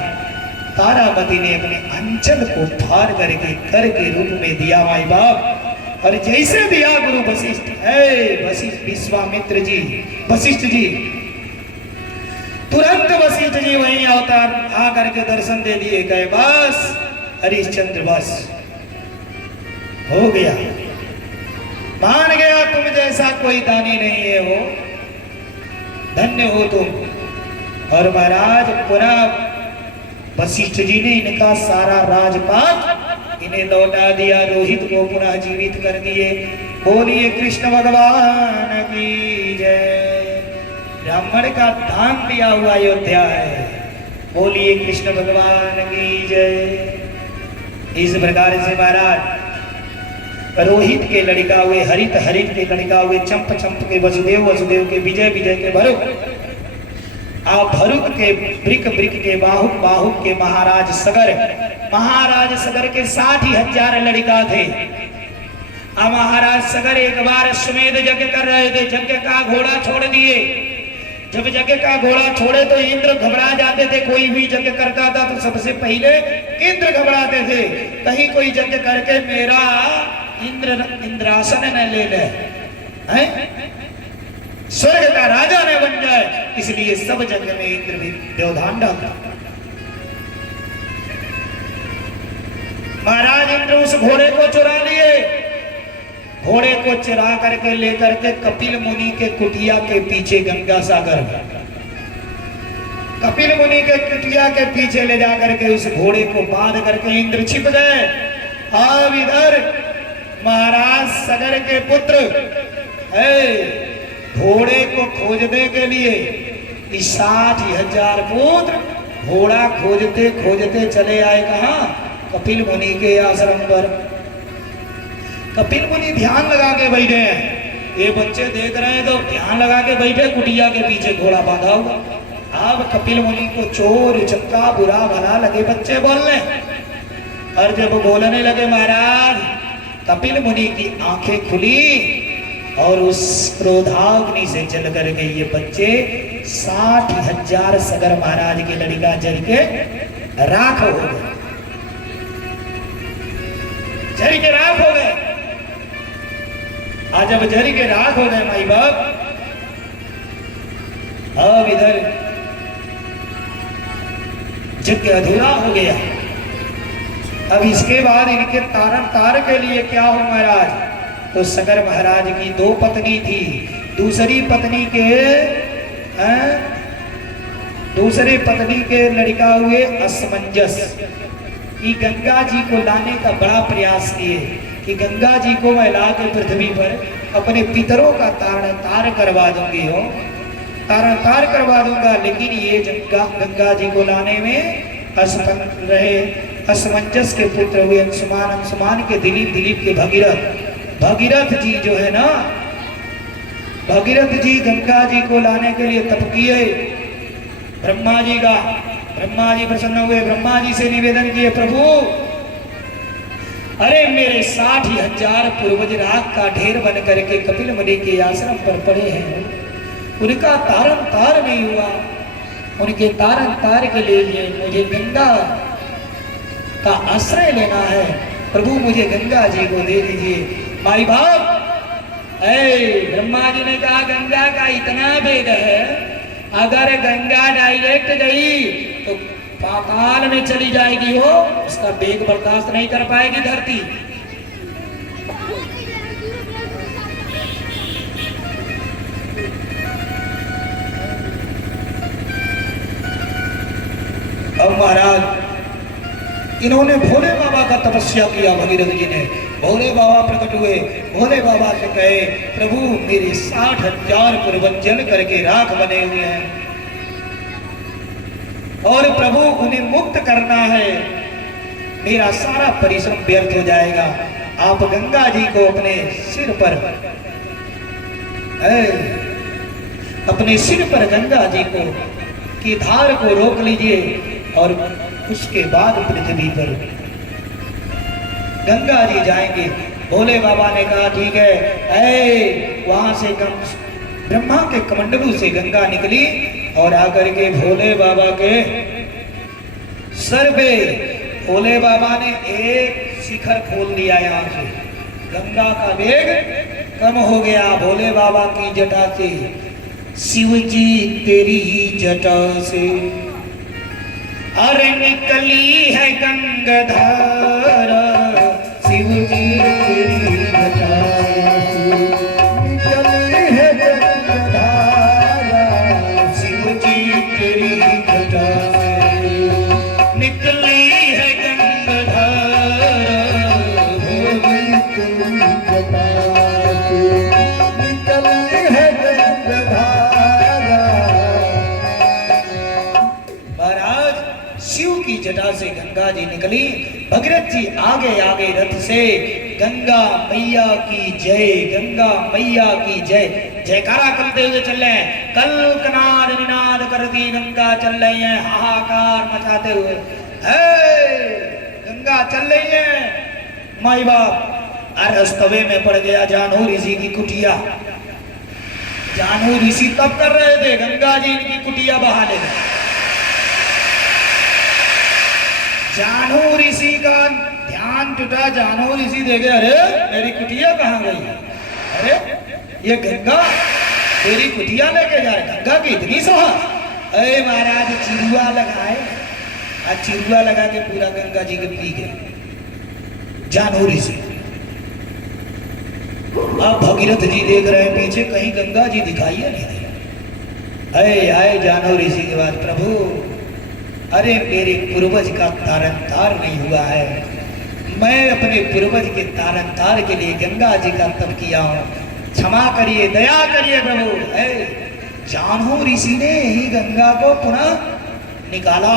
तारामती ने अपने अंचल को फाड़ करके कर के रूप में दिया माई बाप। और जैसे दिया गुरु वशिष्ठ वशिष्ठ विश्वामित्र जी वशिष्ठ जी तुरंत वशिष्ठ जी वहीं अवतार आकर के दर्शन दे दिए, गए बस हरिश्चंद्र बस हो गया, मान गया तुम जैसा कोई दानी नहीं है, वो धन्य हो तुम। और महाराज पुनः वशिष्ठ जी ने इनका सारा राजपाट इन्हें लौटा दिया, रोहित को पुनः जीवित कर दिए। बोलिए कृष्ण भगवान की जय। ब्राह्मण का दान दिया हुआ अयोध्या है। बोलिए कृष्ण भगवान की जय। इस प्रकार से महाराज रोहित के लड़का हुए हरित, हरित के लड़का हुए चंप, चंप के वसुदेव, वसुदेव के विजय, विजय के भरुक, भरुक के ब्रिक, ब्रिक के बाहुक, बाहुक के महाराज सगर, महाराज सगर के 60,000 लड़का थे। अब महाराज सगर एक बार अश्वमेध यज्ञ कर रहे थे, यज्ञ का घोड़ा छोड़ दिए। जब यज्ञ का घोड़ा छोड़े तो इंद्र घबरा जाते थे, कोई भी यज्ञ करता था तो सबसे पहले इंद्र घबराते थे, कहीं कोई यज्ञ करके मेरा इंद्रासन न ले ले, हैं? स्वर्ग का राजा न बन जाए, इसलिए सब जगह में इंद्र भी व्यवधान डालता। महाराज इंद्र उस घोड़े को चुरा लिए, घोड़े को चुरा करके लेकर के कपिल मुनि के कुटिया के पीछे गंगा सागर, कपिल मुनि के कुटिया के पीछे ले जाकर के उस घोड़े को बांध करके इंद्र छिप गए। अब इधर महाराज सगर के पुत्र घोड़े को खोजने के लिए 60,000 पुत्र घोड़ा खोजते खोजते चले आए कहां? कपिल मुनि के आश्रम पर। कपिल मुनि ध्यान लगा के बैठे हैं, ये बच्चे देख रहे हैं तो ध्यान लगा के बैठे, कुटिया के पीछे घोड़ा बांधा हुआ। अब कपिल मुनि को चोर चक्का बुरा भला लगे बच्चे बोलने, और जब बोलने लगे महाराज, कपिल मुनि की आंखें खुली और उस क्रोधाग्नि से जल कर गए ये बच्चे 60,000 सगर महाराज के लड़का जल के राख हो गए, जल के राख हो गए। आज जब जल के राख हो गए माई बाप, अब इधर यज्ञ अधूरा हो गया। अब इसके बाद इनके तारण तार के लिए क्या हो महाराज? तो सगर महाराज की 2 पत्नी थी, दूसरी पत्नी के लड़का हुए असमंजस कि गंगा जी को लाने का बड़ा प्रयास किए कि गंगा जी को मैं ला के पृथ्वी पर अपने पितरों का तारण तार करवा दूंगी हो, तारण तार करवा दूंगा। लेकिन ये गंगा जी को लाने में असमंजस रहे। असमंजस के पुत्र हुए अंशुमान, अंशुमान के दिलीप, दिलीप के भगीरथ, भगीरथ जी जो है ना, भगीरथ जी गंगा जी को लाने के लिए तप किए। ब्रह्मा जी का, ब्रह्मा जी प्रसन्न हुए, ब्रह्मा जी से निवेदन किए, प्रभु अरे मेरे 60,000 पूर्वज राख का ढेर बन करके कपिल मुनि के आश्रम पर पड़े हैं, उनका तारण तार नहीं हुआ, उनके तारण तार के लिए मुझे गंगा का आश्रय लेना है, प्रभु मुझे गंगा जी को दे दीजिए। माई बाप, ब्रह्मा जी ने कहा गंगा का इतना वेग है, अगर गंगा डायरेक्ट गई तो पाताल में चली जाएगी हो, उसका वेग बर्दाश्त नहीं कर पाएगी धरती। अब महाराज इन्होंने भोले बाबा का तपस्या किया, भगीरथ जी ने, भोले बाबा प्रकट हुए, भोले बाबा से कहे प्रभु मेरे 60,000 पूर्वज जल करके राख बने हुए हैं और प्रभु उन्हें मुक्त करना है, मेरा सारा परिश्रम व्यर्थ हो जाएगा, आप गंगा जी को अपने सिर पर, अपने सिर पर गंगा जी को की धार को रोक लीजिए और उसके बाद पृथ्वी पर गंगा जी जाएंगे। भोले बाबा ने कहा ठीक है। वहां से ब्रह्मा के कमंडलू से गंगा निकली और आकर के भोले बाबा के सर पे भोले बाबा ने एक शिखर खोल दिया, यहाँ से गंगा का वेग कम हो गया। भोले बाबा की जटा से, शिव जी तेरी जटा से अरे निकली है गंगाधारा, शिव जी तेरी जटा से निकली है गंगाधारा, शिव जी तेरी जटा से निकली है गंगाधारा, भोले तेरी जटा से निकली है गंगाधारा। महाराज शिव की जटा से गंगा जी निकली, भगीरथ जी आगे आगे रथ से गंगा मैया की जय, गंगा मैया की जय जयकारा करते हुए चल रहे हैं। कल कनाद निनाद करती गंगा चल रही है, हाहाकार मचाते हुए गंगा चल रही है। माई बाप अरस्तवे में पड़ गया जानू ऋषि की कुटिया, जानू ऋषि तब कर रहे थे, गंगा जी इनकी कुटिया बहा ले गए। जानू ऋषि का ध्यान टूटा, जानो ऋषि देखे, अरे मेरी कुटिया कहाँ गई? अरे ये गंगा तेरी कुटिया लेके जाए, गंगा की इतनी सोहा? अरे महाराज चिरुआ लगाए, आज चिरुआ लगा के पूरा गंगा जी के पी गए जानो ऋषि। अब भगीरथ जी देख रहे हैं पीछे, कहीं गंगा जी दिखाई नहीं दे। अरे आए जानो ऋषि के बाद, प्रभु अरे मेरे पूर्वज का तारन तार नहीं हुआ है, मैं अपने पूर्वज के तारन तार के लिए गंगा जी का तप किया हूँ, क्षमा करिए, दया करिए प्रभु। है जानो ऋषि ने यही गंगा को पुनः निकाला,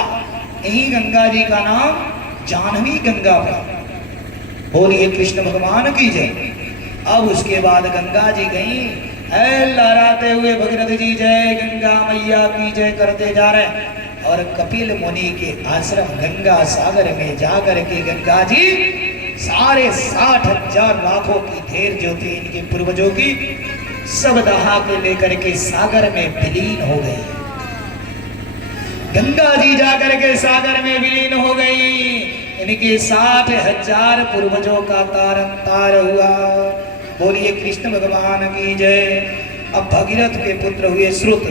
यही गंगा जी का नाम जानवी गंगा पड़ा। बोलिए कृष्ण भगवान की जय। अब उसके बाद गंगा जी गई, लहराते हुए भगीरथ जी जय गंगा मैया की जय करते जा रहे, और कपिल मुनि के आश्रम गंगा सागर में जाकर के गंगा जी सारे 60,000 लाखों की ढेर जो थी इनके पूर्वजों की, सब दहा के लेकर के सागर में विलीन हो गई। गंगा जी जाकर के सागर में विलीन हो गई, इनके 60,000 पूर्वजों का तारन तार हुआ। बोलिए कृष्ण भगवान की जय। अब भगीरथ के पुत्र हुए श्रुत,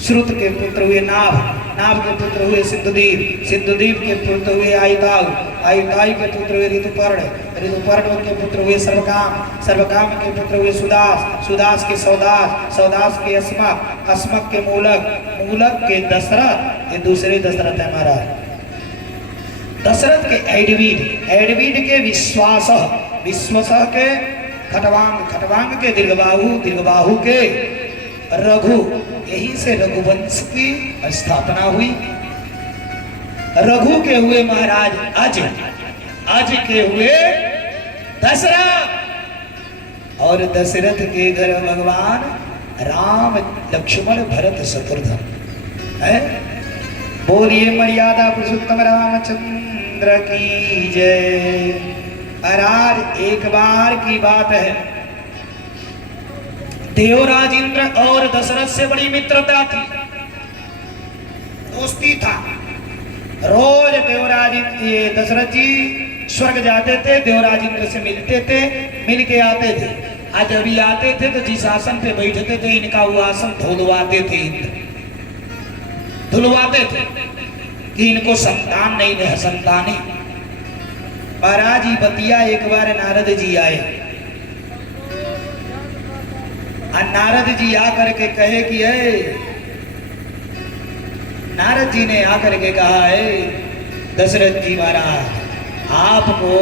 श्रुत के पुत्र हुए नाभ, नाभ के पुत्र हुए सिद्धदीप, सिद्धदीप के पुत्र हुए आयुताव, आयुताई के पुत्र हुए ऋतुपर्ण, ऋतुपर्ण के पुत्र हुए सर्वकाम, सर्वकाम के पुत्र हुए सुदास, सुदास के सौदास, सौदास के अस्मक, अस्मक के मूलक, मूलक के दशरथ, ये दूसरे दशरथ है महाराज। दशरथ के एडवीड, एडवीड के विश्वास, विश्वास के खटवांग, खटवांग के दीर्घबाहु, दीर्घबाहु के रघु, यही से रघुवंश की स्थापना हुई। रघु के हुए महाराज अज, अज के हुए दशरथ, और दशरथ के घर भगवान राम लक्ष्मण भरत शत्रुघ्न है। बोलिए मर्यादा पुरुषोत्तम रामचंद्र की जय। महाराज एक बार की बात है, देवराज इंद्र और दशरथ से बड़ी मित्रता थी, दोस्ती था। रोज देवराज ये दशरथ जी स्वर्ग जाते थे, देवराज इंद्र से मिलते थे, मिल के आते थे। आज अभी आते थे तो जिस आसन पे बैठते थे इनका वो आसन धुलवाते थे, इंद्र धुलवाते थे कि इनको संतान नहीं है, संतानी। महाराज जी बतिया एक बार नारद जी आए, नारद जी आकर के कहे कि नारद जी ने आकर के कहा है दशरथ जी महाराज आपको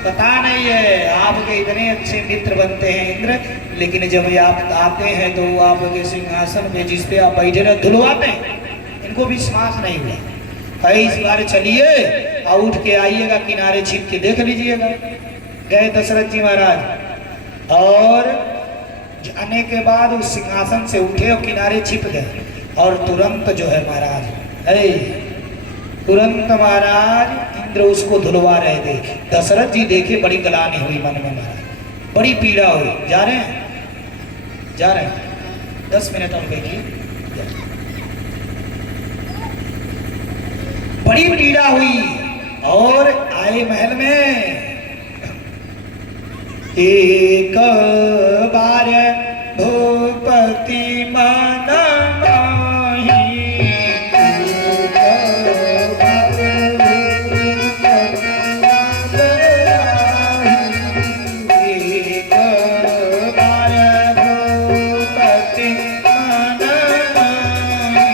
पता नहीं है, आपके इतने अच्छे मित्र बनते हैं इंद्र, लेकिन जब आप आते हैं तो आपके सिंहासन पे जिस पे आप बैठे रहे धुलवाते हैं, इनको विश्वास नहीं हुआ। इस बार चलिए और उठ के आइएगा, किनारे छिप के देख लीजिएगा। गए दशरथ जी महाराज, और जाने के बाद उस सिंहासन से उठे और किनारे छिप गए, और तुरंत जो है महाराज तुरंत महाराज इंद्र उसको धुलवा रहे थे। दशरथ जी देखे, बड़ी गलानी हुई मन में महाराज, बड़ी पीड़ा हुई। जा रहे हैं, जा रहे हैं, 10 मिनट और बैठिए। बड़ी पीड़ा हुई और आए महल में। एक बार भूपति मन माही, एक बार भूपति मन माही,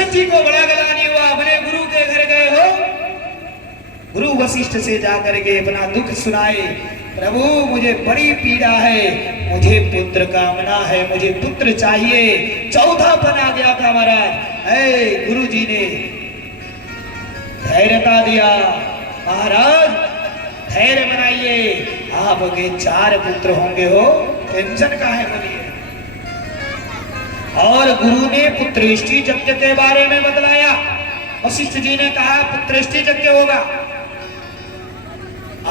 दशरथ जी को बड़ा गलानी हुआ, अपने गुरु के घर गए हो, गुरु वशिष्ठ से जाकर के अपना दुख सुनाए, प्रभु मुझे बड़ी पीड़ा है, मुझे पुत्र कामना है, मुझे पुत्र चाहिए, 14 बना गया था महाराज। गुरु जी ने धैर्यता दिया, महाराज धैर्य बनाइए, आपके 4 पुत्र होंगे हो, टेंशन का है बोलिए। और गुरु ने पुत्रेष्टि यज्ञ के बारे में बतलाया। वशिष्ठ जी ने कहा पुत्रेष्टि यज्ञ होगा।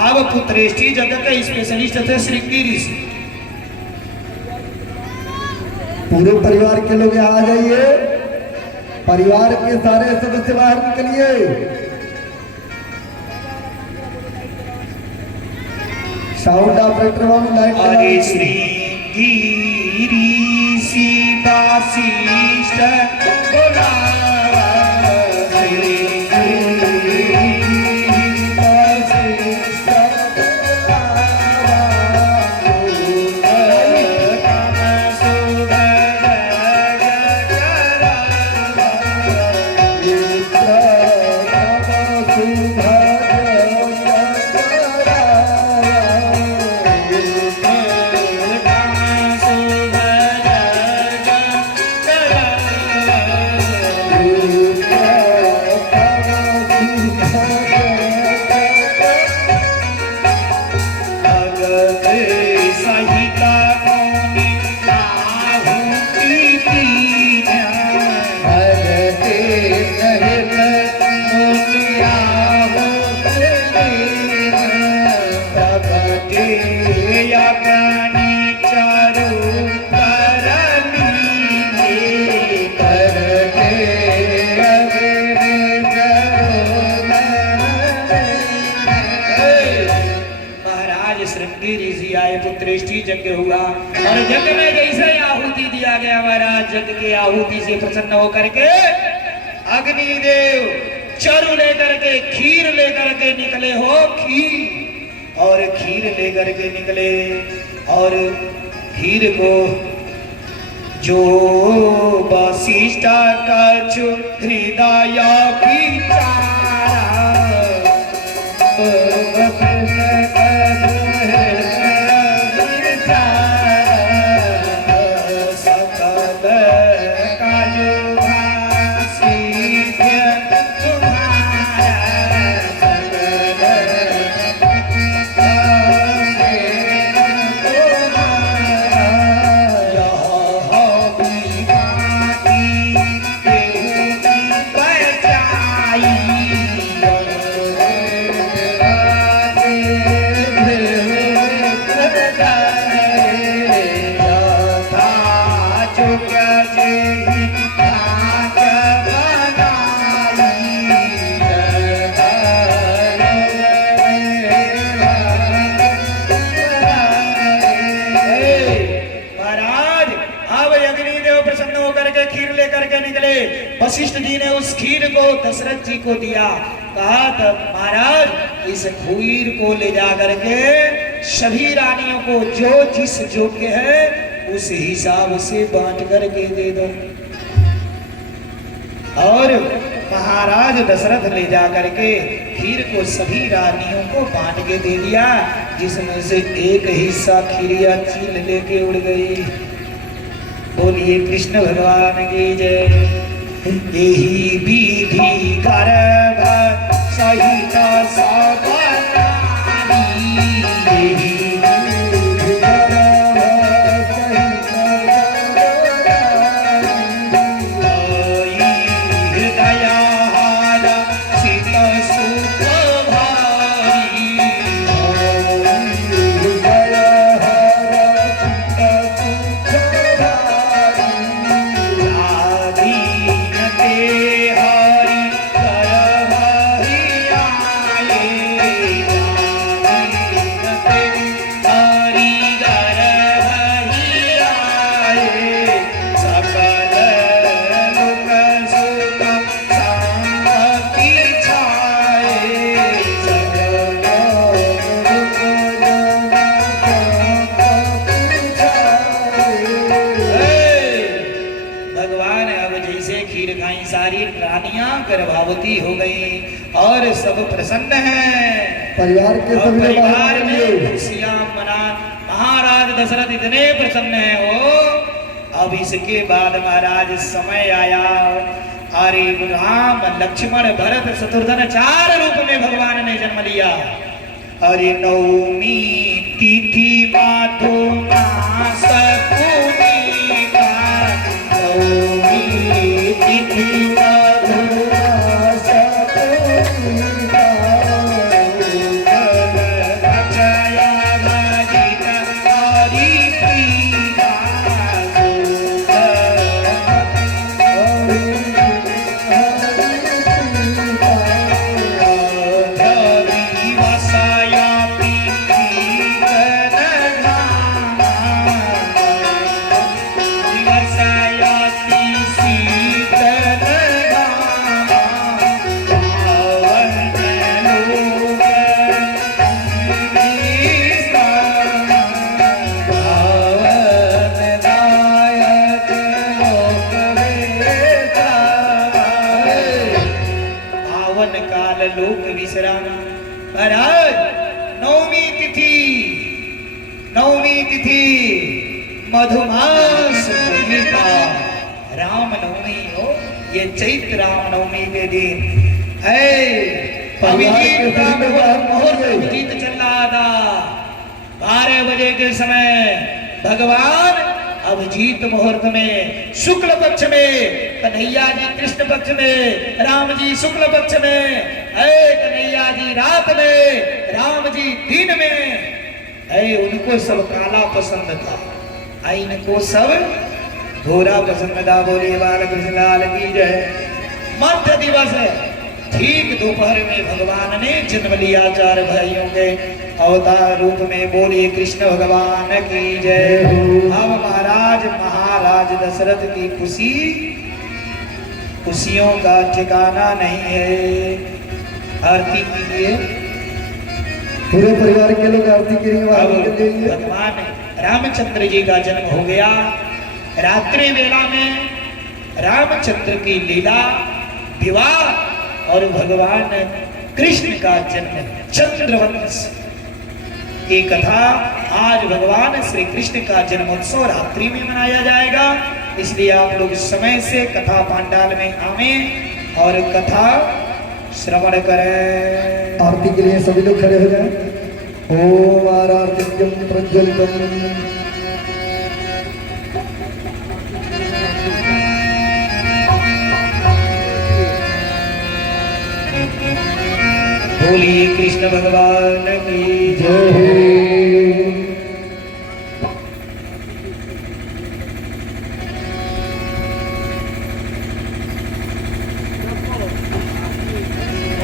अब पुत्रेष्टि यज्ञ के स्पेशलिस्ट थे श्रृंगी ऋषि। पूरे परिवार के लोग यहाँ आ जाइए, परिवार के सारे सदस्य बाहर निकलिए। साउंड ऑपरेटर वालों लाइट अरे श्रृंगी ऋषि वासिष्ठ बुलावा, यज्ञ हुआ और यज्ञ में जैसे आहुति दिया गया महाराज, यज्ञ की आहुति से प्रसन्न होकर के अग्निदेव चरु लेकर के खीर लेकर के निकले हो, खीर और खीर लेकर के निकले और खीर को जो वशिष्ठ कछु हृदय वशिष्ठ जी ने उस खीर को दशरथ जी को दिया, कहा तब महाराज इस खीर को ले जा करके सभी रानियों को जो जिस योग्य है उस हिसाब से बांट करके दे दो। और महाराज दशरथ ले जा करके खीर को सभी रानियों को बांट के दे दिया, जिसमें से एक हिस्सा खीरिया चील लेके उड़ गई। बोलिए कृष्ण भगवान की जय। यही विधि गर्भ सहित सब नारी, यही विधि गर्भ सहित सब नारी, हृदय हार शीत सुख भारी, हृदय हार शीत सुख भारी, हरि पूर्णाहुति हो गई और सब प्रसन्न हैं। परिवार के और सभी लोग परिवार बाहर में निकलिए। खुशियां मना। महाराज दशरथ इतने प्रसन्न हैं हो। अब इसके बाद महाराज समय आया, अरे राम लक्ष्मण भरत शत्रुघ्न 4 रूप में भगवान ने जन्म लिया। अरे नवमी तिथि माधो मास पूर्णिमा, नवमी तिथि माधो मास पूर्णिमा, अक्षया वजित हरि प्रीता, लोक विश्राम। महाराज नवमी तिथि मधुमास पूर्णिमा, राम नवमी हो, ये चैत्र राम नवमी के दिन है। अभिजीत का मुहूर्त अभिजीत चल रहा था। 12 बजे के समय भगवान अभिजीत मुहूर्त में शुक्ल पक्ष में, कन्हैया जी कृष्ण पक्ष में, राम जी शुक्ल पक्ष में, कन्हैया जी रात में, राम जी दिन में। उनको सब काला पसंद था, इनको सब घोरा पसंद था। बोले बाल कृष्ण लाल की जय। मध्य दिवस है, ठीक दोपहर में भगवान ने जन्म लिया 4 भाइयों के अवतार रूप में। बोलिए कृष्ण भगवान की जय। अब महाराज दशरथ की खुशियों का ठिकाना नहीं है। आरती कीजिए, पूरे परिवार के लोग आरती के लिए भगवान रामचंद्र जी का जन्म हो गया। रात्रि वेला में रामचंद्र की लीला, विवाह और भगवान कृष्ण का जन्म, चंद्रवंश की कथा आज भगवान श्री कृष्ण का जन्मोत्सव रात्रि में मनाया जाएगा। इसलिए आप लोग समय से कथा पांडाल में आवे और कथा श्रवण करें। आरती के लिए सभी लोग खड़े हो जाएं। ओम आरतिक्यम प्रज्वलितम। बोलिए कृष्ण भगवान की जय।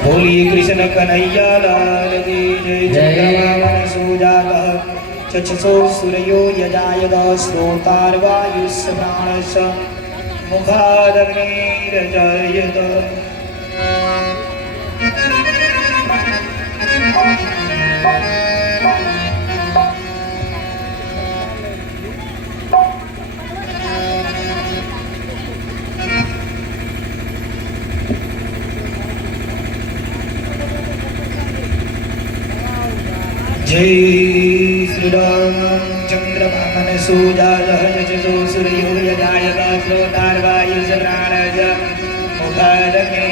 बोलिए कृष्ण कन्हैया लाल की जय। चंद्रमा सूजातः चक्षुषो सूर्यो यजायत श्रोतार्वायुष्य प्राणस्य मुखादग्निर्जयत। जय श्री राम। चंद्रमा सूजातः चक्षुषो सूर्यो यजायत श्रोतार्वायुष्य प्राणस्य मुखादग्निर्जयत।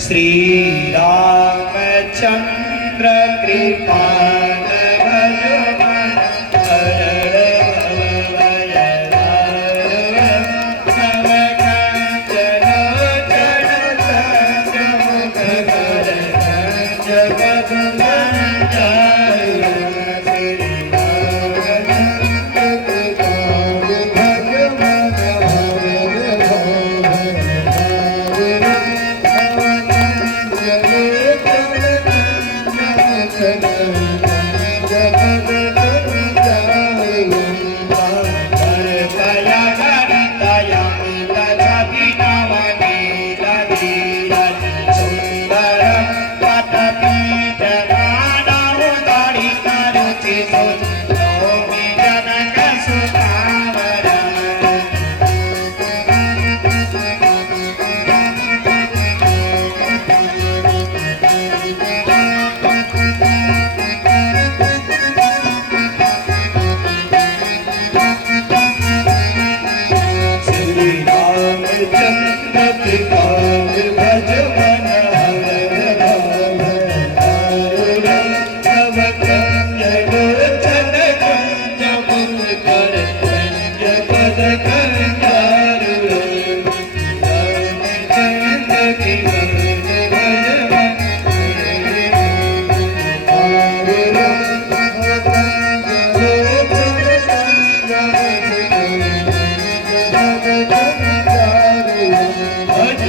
श्री रामचंद्र कृपाल भजो मन हरण भव भय दारुण सब कंचन लोचन संग मुख कर जगत मंचारुण। श्री रामचंद्र कृपाल भजो मन हरण भव भय दारुण। भज